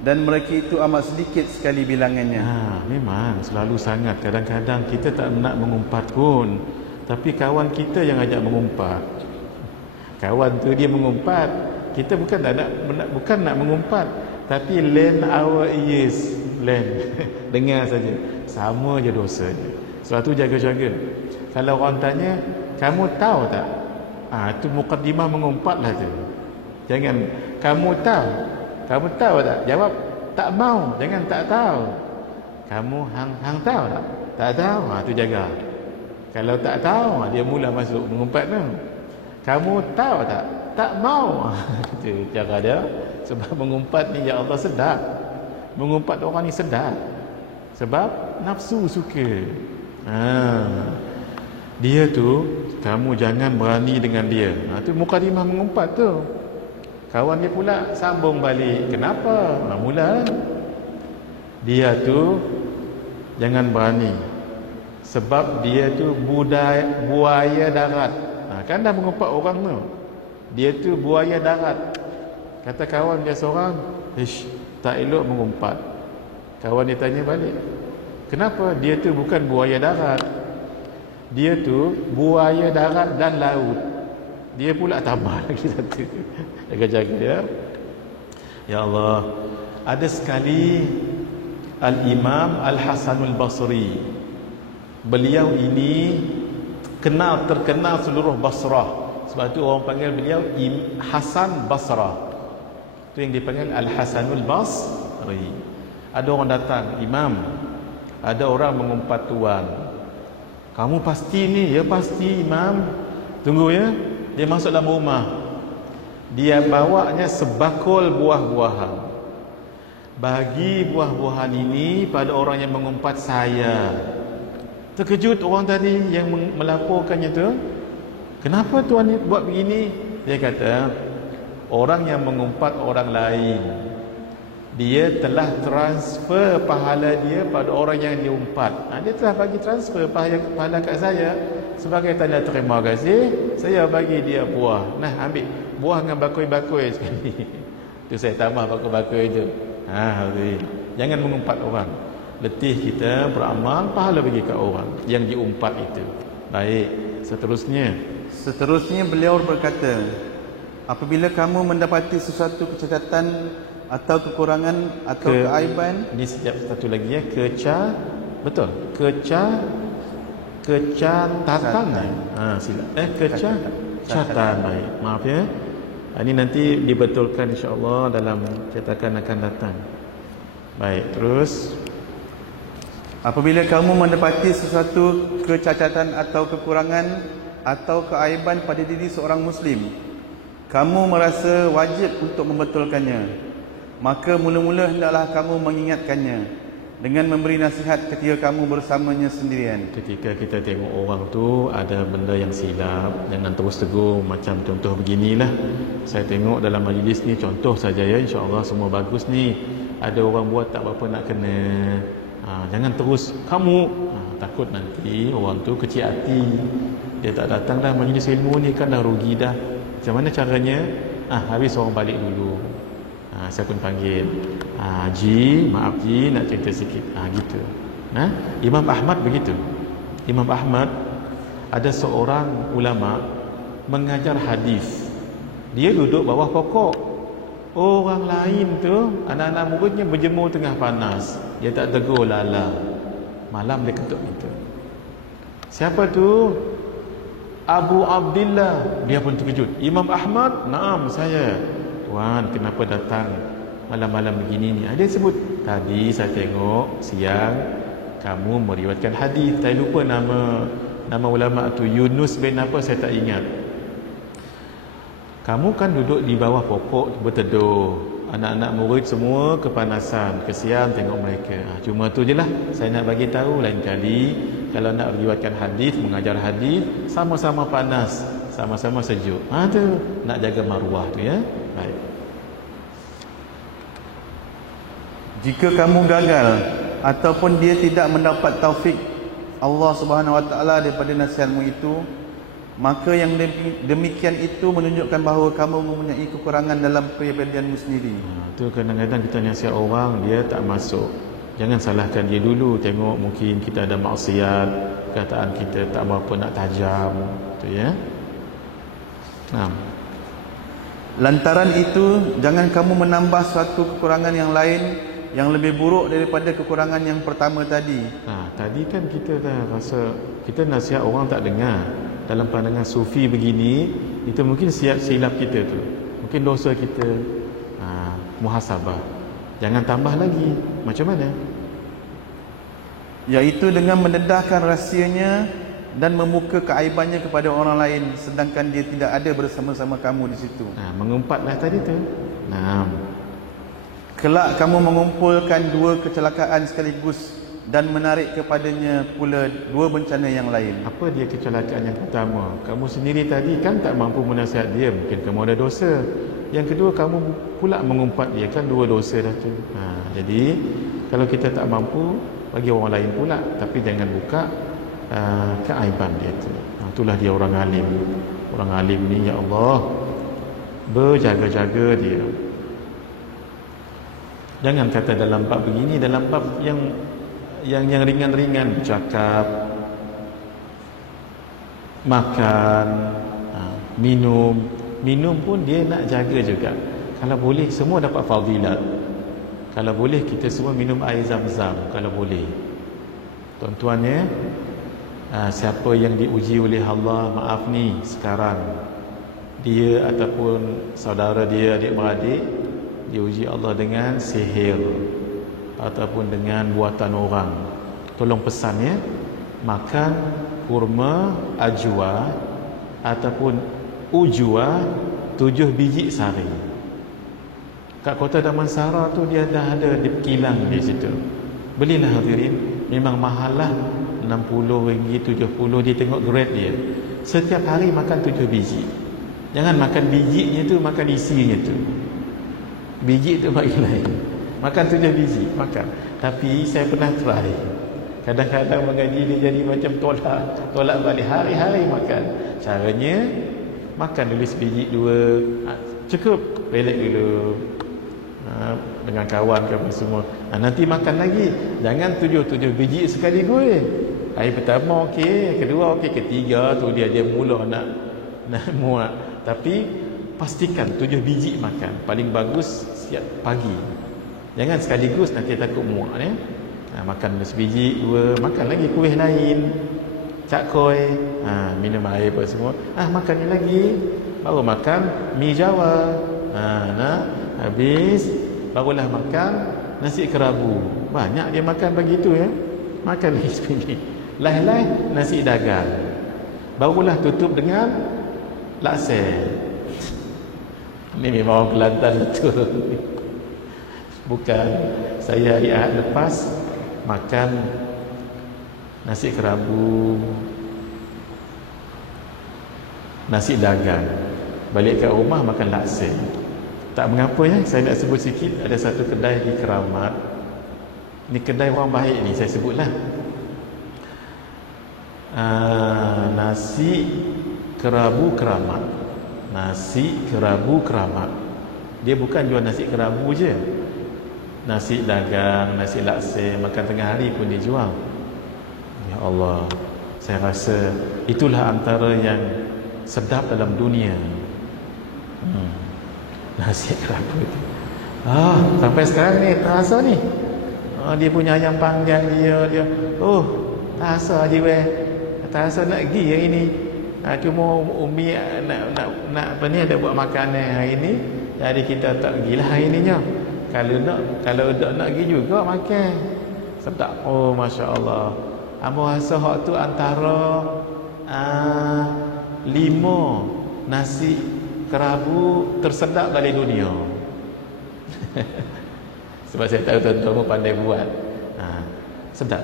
dan mereka itu amat sedikit sekali bilangannya. Memang selalu sangat. Kadang-kadang kita tak nak mengumpat pun, tapi kawan kita yang ajak mengumpat. Kawan tu dia mengumpat, kita bukan nak mengumpat, tapi lend our ears, dengar saja, sama je dosanya. Sebab tu jaga-jaga. Kalau orang tanya, kamu tahu tak? Tu mukaddimah mengumpat lah tu. Jangan kamu tahu tak? Jawab tak mau, jangan tak tahu. Kamu hang tahu tak? Tak tahu. Tu jaga. Kalau tak tahu, dia mula masuk mengumpat tu. Kamu tahu tak? Tak mau. Itu cara dia. Sebab mengumpat ni, ya Allah, sedap. Mengumpat orang ni sedap. Sebab nafsu suka. Dia tu, kamu jangan berani dengan dia. Tu mukadimah mengumpat tu. Kawan dia pula sambung balik. Kenapa? Mula dia tu jangan berani. Sebab dia tu buaya darat. Kan dah mengumpat orang tu. Dia tu buaya darat. Kata kawan dia seorang, tak elok mengumpat. Kawan dia tanya balik, kenapa? Dia tu bukan buaya darat. Dia tu buaya darat dan laut. Dia pula tambah lagi satu. Jaga-jaga ya. Ya Allah. Ada sekali Al-Imam Al-Hasanul Basri. Beliau ini terkenal seluruh Basrah. Sebab tu orang panggil beliau Hasan Basrah. Itu yang dipanggil Al-Hasanul Basri. Ada orang datang, Imam, ada orang mengumpat tuan. Kamu pasti ni? Ya pasti Imam. Tunggu ya. Dia masuk dalam rumah. Dia bawanya sebakul buah-buahan. Bagi buah-buahan ini pada orang yang mengumpat saya. Terkejut orang tadi yang melaporkannya tu. Kenapa tuan ni buat begini? Dia kata, orang yang mengumpat orang lain, dia telah transfer pahala dia pada orang yang diumpat. Dia telah bagi transfer pahala kat saya. Sebagai tanda terima kasih, saya bagi dia buah. Nah, ambil buah dengan bakui-bakui sekali. Itu saya tambah bakui-bakui itu. Jangan mengumpat orang. Letih kita beramal, pahala bagi kat orang yang diumpat itu. Baik, seterusnya beliau berkata, apabila kamu mendapati sesuatu kecacatan atau kekurangan atau keaiban, ini setiap satu lagi ya, betul, kecacatan. Silap. Kecacatan. Baik, maaf ya. Ini nanti dibetulkan insya-Allah dalam cetakan akan datang. Baik, terus apabila kamu mendapati sesuatu kecacatan atau kekurangan atau keaiban pada diri seorang muslim, kamu merasa wajib untuk membetulkannya, maka mula-mula hendaklah kamu mengingatkannya dengan memberi nasihat ketika kamu bersamanya sendirian. Ketika kita tengok orang tu ada benda yang silap, jangan terus tegur. Macam contoh beginilah, saya tengok dalam majlis ni, contoh saja ya, insya-Allah semua bagus ni. Ada orang buat tak berapa nak kena, jangan terus kamu, takut nanti orang tu kecil hati, dia tak datang dah majlis ilmu ni, kan dah rugi dah. Macam mana caranya? Habis orang balik dulu, saya pun panggil, Ji, maaf Ji, nak cerita sikit, gitu. Imam Ahmad begitu. Imam Ahmad ada seorang ulama mengajar hadis. Dia duduk bawah pokok. Orang lain tu, anak-anak muridnya berjemur tengah panas. Dia tak tegur lala. Malam dia ketuk itu. Siapa tu? Abu Abdillah. Dia pun terkejut. Imam Ahmad? Naam, saya. Tuan, kenapa datang malam-malam begini ni? Dia sebut, tadi saya tengok siang kamu meriwayatkan hadis. Saya lupa nama ulama tu, Yunus bin apa saya tak ingat. Kamu kan duduk di bawah pokok berteduh. Anak-anak murid semua kepanasan, kesian tengok mereka. Cuma tu je lah saya nak bagi tahu, lain kali kalau nak meriwayatkan hadis, mengajar hadis, sama-sama panas, sama-sama sejuk. Tu nak jaga maruah tu ya. Baik. Jika kamu gagal ataupun dia tidak mendapat taufik Allah Subhanahu Wa Taala daripada nasihatmu itu, maka yang demikian itu menunjukkan bahawa kamu mempunyai kekurangan dalam kepribadianmu sendiri. Itu kadang-kadang kita nasihat orang, dia tak masuk. Jangan salahkan dia dulu. Tengok mungkin kita ada maksiat, perkataan kita tak berapa nak tajam, tu ya. Lantaran itu, jangan kamu menambah suatu kekurangan yang lain yang lebih buruk daripada kekurangan yang pertama tadi. Tadi kan kita dah rasa kita nasihat orang tak dengar. Dalam pandangan sufi begini, itu mungkin silap kita tu, mungkin dosa kita. Muhasabah, jangan tambah lagi. Macam mana? Iaitu dengan mendedahkan rahsianya dan memuka keaibannya kepada orang lain sedangkan dia tidak ada bersama-sama kamu di situ. Mengumpatlah tadi tu. Kelak kamu mengumpulkan dua kecelakaan sekaligus dan menarik kepadanya pula dua bencana yang lain. Apa dia kecelakaan yang pertama? Kamu sendiri tadi kan tak mampu menasihat dia, mungkin kamu ada dosa. Yang kedua, kamu pula mengumpat dia, kan dua dosa dah tu. Jadi kalau kita tak mampu, bagi orang lain pula, tapi jangan buka keaiban dia tu. Itulah dia orang alim. Orang alim ni, ya Allah, berjaga-jaga dia. Jangan kata dalam bab begini, dalam bab yang ringan-ringan, bercakap, makan, minum pun dia nak jaga juga. Kalau boleh semua dapat fadilat. Kalau boleh kita semua minum air zam-zam, kalau boleh. Tuan-tuannya, siapa yang diuji oleh Allah, maaf ni sekarang, dia ataupun saudara dia, adik-beradik, diuji Allah dengan sihir ataupun dengan buatan orang, tolong pesan ya, makan kurma ajwa ataupun ujwa 7 biji sari. Kat kota Damansara tu dia dah ada di kilang di situ. Belilah hadirin, memang mahal lah, RM60, RM70, dia tengok grade dia. Setiap hari makan 7 biji. Jangan makan bijinya tu, makan isinya tu. Biji tu bagi lain. Makan 7 biji, makan. Tapi saya pernah try. Kadang-kadang mengaji dia jadi macam tolak balik, hari-hari makan. Caranya, makan dulu sebiji 2, cukup, relax dulu. Dengan kawan ke apa semua. Nanti makan lagi. Jangan 7 biji sekaligus. Hari pertama okey, kedua okey, ketiga tu dia mula nak muak. Tapi pastikan 7 biji makan. Paling bagus siap pagi. Jangan sekaligus, nanti takut muak ya. Makan sebiji 2, makan lagi kuih lain, cakoi, minum air apa semua. Makan ni lagi. Baru makan mi Jawa. Habis barulah makan nasi kerabu. Banyak dia makan begitu ya. Makan lagi sebiji. Lai-lai nasi dagang. Barulah tutup dengan laksa. Ini memang Kelantan betul. Bukan saya hari Ahad lepas makan nasi kerabu, nasi dagang. Balik ke rumah makan laksa. Tak mengapa ya, saya nak sebut sikit. Ada satu kedai di Keramat. Ni kedai orang baik ni, saya sebutlah. Nasi kerabu Keramat. Nasi kerabu Keramat. Dia bukan jual nasi kerabu je. Nasi dagang, nasi laksa, makan tengah hari pun dia jual. Ya Allah, saya rasa itulah antara yang sedap dalam dunia. Nasi kerabu itu. Sampai sekarang ni terasa ni. Dia punya ayam panggang dia. Terasa je weh. Terasa nak pergi hari ni. Cuma Umi nak apa ni, ada buat makanan hari ni. Jadi kita tak pergilah hari ni nya. Kalau nak pergi juga makan. Sedap. Masya-Allah. Ambo rasa hak tu antara 5 nasi kerabu tersedap dari dunia. Sebab saya tahu tuan-tuan pandai buat. Sedap.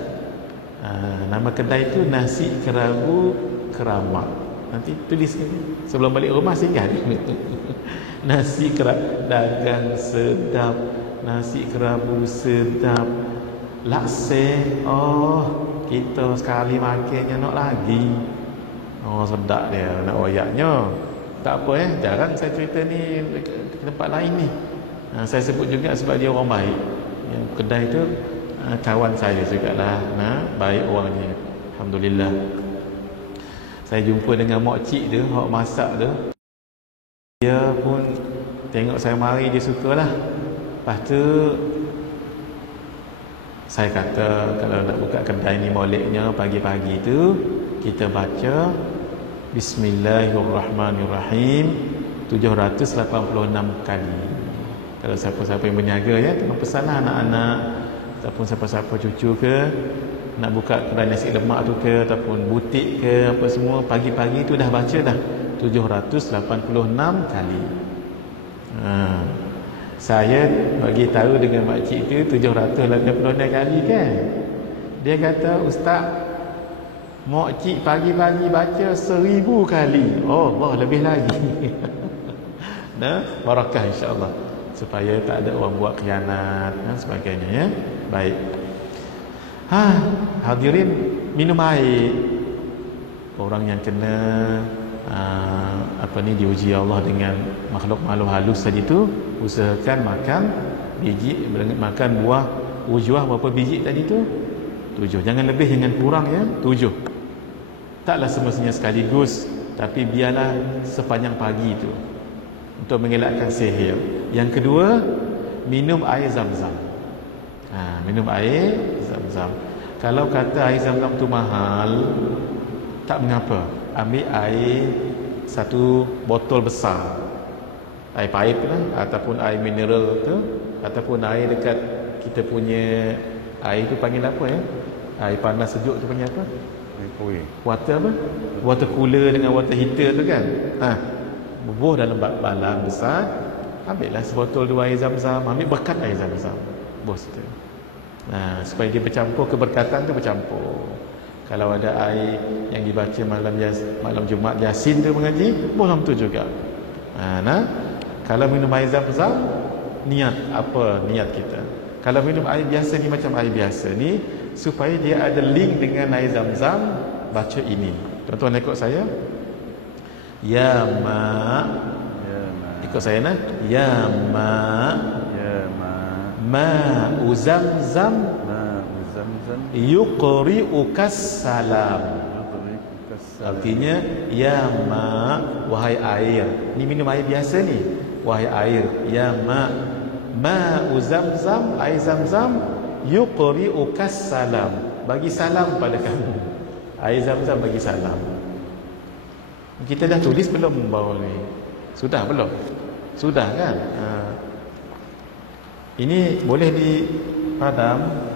Nama kedai itu nasi kerabu Keramat. Nanti tulis sebelum balik rumah singgah. Nasi kerabu dagang sedap, nasi kerabu sedap, laksa. Kita sekali makannya nak lagi. Sedap dia nak royaknya. Tak apa jarang saya cerita ni ke tempat lain ni. Saya sebut juga sebab dia orang baik. Yang kedai tu kawan saya jugalah. Baik orangnya. Alhamdulillah. Saya jumpa dengan mak cik dia, hak masak dia. Dia pun tengok saya mari, dia sukalah. Lepas tu saya kata kalau nak buka kedai ni moleknya pagi-pagi tu kita baca Bismillahirrahmanirrahim 786 kali. Kalau siapa-siapa yang berniaga ya, tolong pesanlah anak-anak ataupun siapa-siapa cucu ke, nak buka kedai nasi lemak tu ke ataupun butik ke apa semua, pagi-pagi tu dah baca dah 786 kali. Saya bagi tahu dengan makcik tu 786 kali kan. Dia kata, "Ustaz, makcik pagi-pagi baca 1000 kali." Oh, Allah, lebih lagi. Nah, barakah insya-Allah, supaya tak ada orang buat khianat dan sebagainya ya. Baik. Hadirin, minum air. Orang yang kena diuji Allah dengan makhluk-makhluk halus tadi tu, usahakan makan biji, makan buah ujwah berapa biji tadi tu? 7. Jangan lebih, jangan kurang ya. 7. Taklah semestinya sekaligus, tapi biarlah sepanjang pagi tu untuk mengelakkan sihir. Yang kedua, minum air Zam-Zam. Minum air Zam-Zam. Kalau kata air Zam-Zam tu mahal, tak mengapa. Ambil air 1 botol besar, air paip lah, ataupun air mineral tu, ataupun air dekat kita punya air tu panggil apa ya? Air panas sejuk tu panggil apa? Water apa? Water cooler dengan water heater tu kan. Bubuh dalam balang besar, ambillah sebotol 2 air Zam-Zam, ambil berkat air Zam-Zam. Bos tu. Supaya dia bercampur, keberkatan tu bercampur. Kalau ada air yang dibaca malam Jumaat Yasin tu mengaji, boleh tu juga. Kalau minum air Zam-Zam, niat apa niat kita? Kalau minum air biasa ni macam air biasa ni, supaya dia ada link dengan air Zam-Zam, baca ini. Tuan-tuan ikut saya. Ya ma. Ikut saya nah. Ya ma. Ma'u Zam-Zam yuqri'ukas salam. Artinya, ya ma, wahai air. Ni minum air biasa ni. Wahai air, ya ma. Ma'u Zam-Zam, air Zam-Zam, yuqri'ukas salam, bagi salam pada kamu. Air Zam-Zam bagi salam. Kita dah tulis belum bawah ni? Sudah belum? Sudah kan? Ini boleh dipadam.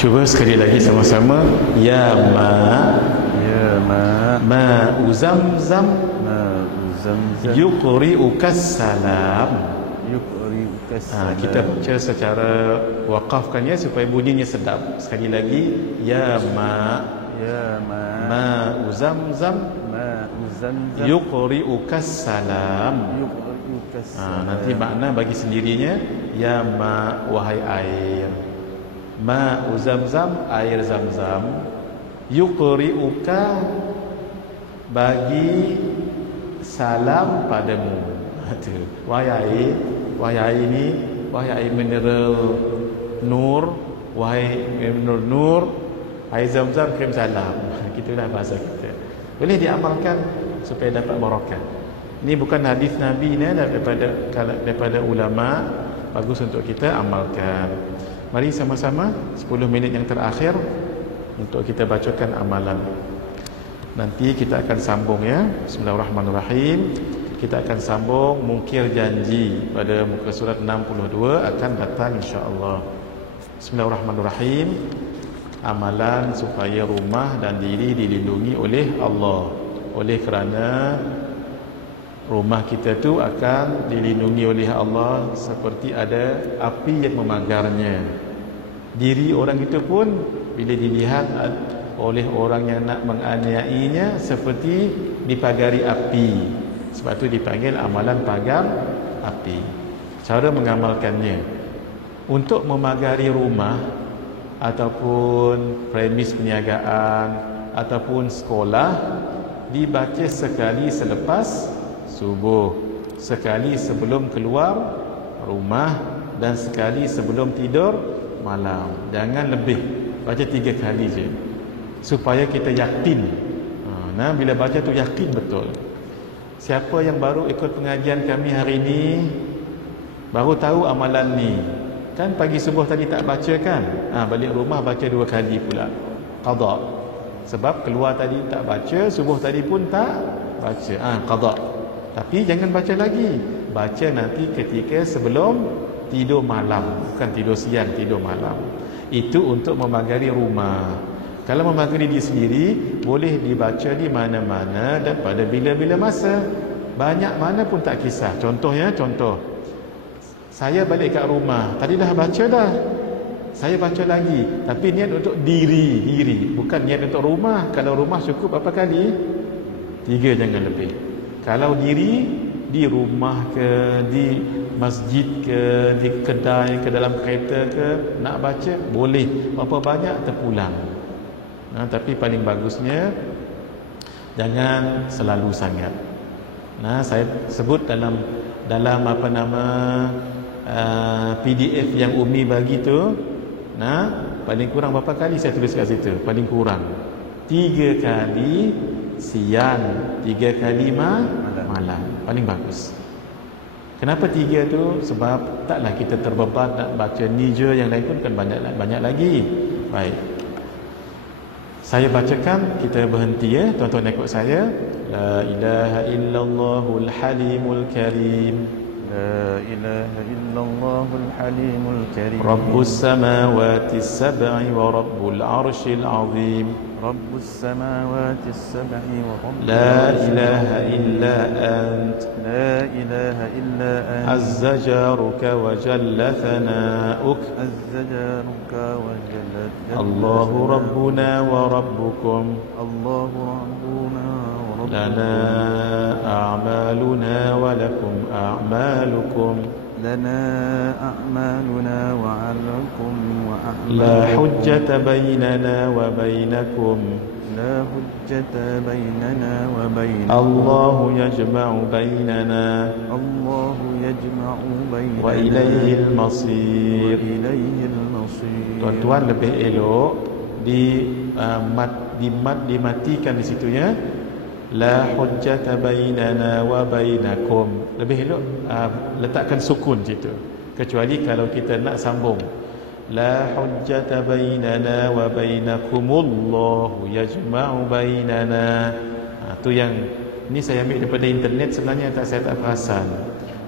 Cuba sekali lagi sama-sama. Ya ma. Ya ma. Ma'u Zam-Zam. Ma'u Zam-Zam yuqri'ukas salam. yuqri'ukas salam. Kita baca secara waqafkan ya, supaya bunyinya sedap. Sekali lagi. Ya ma. Ya ma. Ma'u Zam-Zam. Ma'u Zam-Zam yuqri'ukas salam. yuqri'ukas salam. Nanti makna bagi sendirinya. Ya ma, wahai air. Ma'u Zam-Zam, air Zam-Zam, yuqri'uka, bagi salam padamu. Wahai air ni, wahai air mineral nur, wahai mineral nur, air Zam-Zam kirim salam. Itulah bahasa kita. Boleh diamalkan supaya dapat barakah. Ini bukan hadis Nabi ni, daripada ulama, bagus untuk kita amalkan. Mari sama-sama 10 minit yang terakhir untuk kita bacakan amalan. Nanti kita akan sambung ya. Bismillahirrahmanirrahim. Kita akan sambung mungkir janji pada muka surat 62 akan datang insya-Allah. Bismillahirrahmanirrahim. Amalan supaya rumah dan diri dilindungi oleh Allah. Oleh kerana rumah kita tu akan dilindungi oleh Allah seperti ada api yang memagarnya. Diri orang itu pun bila dilihat oleh orang yang nak menganiainya seperti dipagari api. Sebab tu dipanggil amalan pagar api. Cara mengamalkannya, untuk memagari rumah ataupun premis perniagaan ataupun sekolah, dibaca sekali selepas subuh, sekali sebelum keluar rumah dan sekali sebelum tidur malam. Jangan lebih, baca 3 kali je supaya kita yakin. Nah, bila baca tu yakin betul. Siapa yang baru ikut pengajian kami hari ini baru tahu amalan ni, kan pagi subuh tadi tak baca kan, balik rumah baca 2 kali pula qada. Sebab keluar tadi tak baca, subuh tadi pun tak baca, qada. Tapi jangan baca lagi, baca nanti ketika sebelum tidur malam, bukan tidur siang, tidur malam. Itu untuk memagari rumah. Kalau memagari diri sendiri, boleh dibaca di mana-mana dan pada bila-bila masa. Banyak mana pun tak kisah. Contohnya, saya balik kat rumah, tadi dah baca dah, saya baca lagi, tapi niat untuk diri, bukan niat untuk rumah. Kalau rumah cukup berapa kali? 3, jangan lebih. Kalau diri, di rumah ke, di masjid ke, di kedai ke, dalam kereta ke, nak baca boleh, berapa banyak terpulang. Tapi paling bagusnya jangan selalu sangat. Saya sebut dalam apa nama PDF yang Umi bagi tu, paling kurang berapa kali saya tulis kat situ? Paling kurang 3 kali siang, 3 kali malam. Paling bagus. Kenapa 3 tu? Sebab taklah kita terbeban nak baca ni je, yang lain pun kan banyak lagi. Baik, saya bacakan, kita berhenti ya. Tuan-tuan ikut saya. La ilaha illallahul halimul karim. La ilaha illallahul halimul karim. Rabbus samawati sab'i wa rabbul arshil azim. Rabbus samawati sab'i wa rabbul La ilaha illa ant. La ilaha illa ant. Azza jaruka wa jalla thana'uk. Azza jaruka wa jalla thana'uk. Allahu rabbuna wa rabbukum. Allahu rabbuna wa rabbukum. Lana a'maluna wa lakum a'malukum. لنا أعمالنا وعليكم وأعمالكم. لا حجة بيننا وبينكم. لا حجة بيننا وبينكم. الله يجمع بيننا. الله يجمع بيننا. وإليه المصير. وإليه المصير. Tuan-tuan lebih elok dimatikan di situ ya. La hujjata bainana wa bainakum. Lebih elok letakkan sukun situ. Kecuali kalau kita nak sambung. La hujjata bainana wa bainakumullahu yajma'u bainana. Tu yang ni saya ambil daripada internet, sebenarnya saya tak perasan.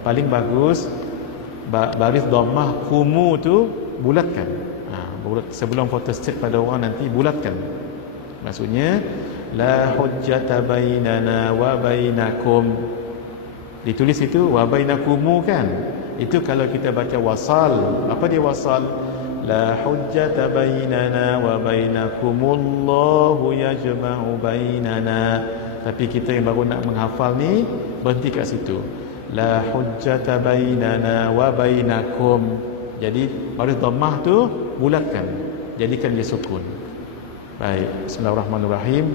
Paling bagus baris dhammah kumu tu bulatkan. Bulat sebelum photostat pada orang nanti bulatkan. Maksudnya la hujjata bainana wa bainakum. Ditulis itu wa bainakumu kan. Itu kalau kita baca wasal. Apa dia wasal? La hujjata bainana wa bainakumullahu yajma'u bainana. Tapi kita yang baru nak menghafal ni berhenti kat situ. La hujjata bainana wa bainakum. Jadi baris dhammah tu bulatkan. Jadikan dia sukun. Baik, bismillahirrahmanirrahim.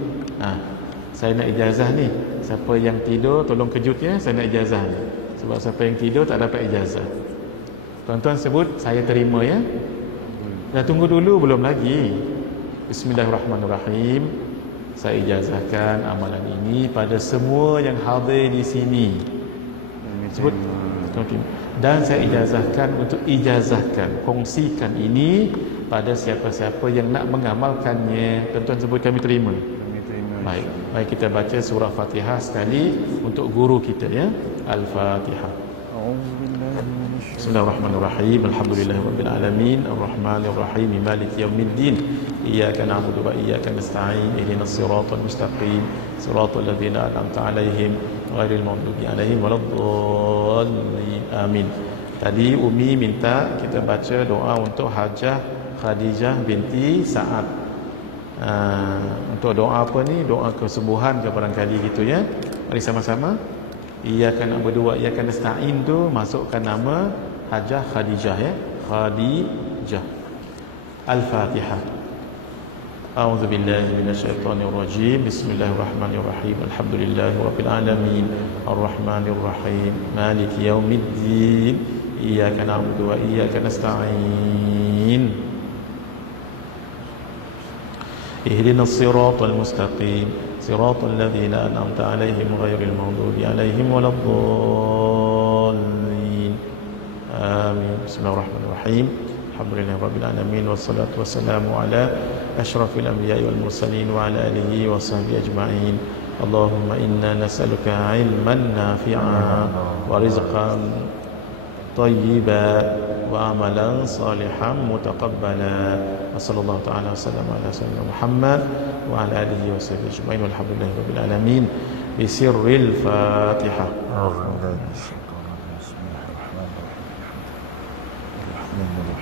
Saya nak ijazah ni. Siapa yang tidur tolong kejut ya, saya nak ijazah ni. Sebab siapa yang tidur tak dapat ijazah. Tuan-tuan sebut saya terima ya. Dah tunggu dulu belum lagi. Bismillahirrahmanirrahim. Saya ijazahkan amalan ini pada semua yang hadir di sini. Sebut Dan saya ijazahkan untuk ijazahkan, kongsikan ini pada siapa-siapa yang nak mengamalkannya. Tuan-tuan sebut kami terima. Kami terima. Baik, baik kita baca surah Fatihah sekali untuk guru kita ya. Al-Fatihah. Bismillahirrahmanirrahim. Alhamdulillahirabbil alamin, arrahmanir rahim, maliki yaumiddin. Iyyaka na'budu wa iyyaka nasta'in. Ihdinas siratal mustaqim, siratal ladzina an'amta 'alaihim ghairil maghdubi 'alaihim waladdallin. Amin. Tadi Umi minta kita baca doa untuk Hajah Khadijah binti Sa'ad. Untuk doa apa ni? Doa kesembuhan ke barangkali gitu ya. Mari sama-sama. Iyyaka na'budu wa iyyaka nasta'in tu masukkan nama Hajah Khadijah ya. Khadijah. Al-Fatihah. A'udzu billahi minasyaitonir rajim. Bismillahirrahmanirrahim. Alhamdulillahirabbil alamin, arrahmanir rahim, maliki yaumiddin. Iyyaka na'budu wa iyyaka nasta'in. Ihdinas siratal mustaqim, siratal ladzina an'amta 'alaihim ghairil maghdubi 'alaihim waladdallin. Amin. Bismillahirrahmanirrahim. Alhamdulillahirabbil alamin, wassalatu wassalamu ala asyrafil anbiya'i wal mursalin wa ala alihi wa sahbihi ajma'in. Allahumma inna nas'aluka 'ilman nafi'an wa rizqan thayyiban wa amalan salihan mutaqabbala. Wa sallallahu ta'ala wa sallam ala sayyidina Muhammad wa ala alihi wa sahbihi ajma'in. Walhamdulillahirabbil alamin. Bi sirril Fatihah.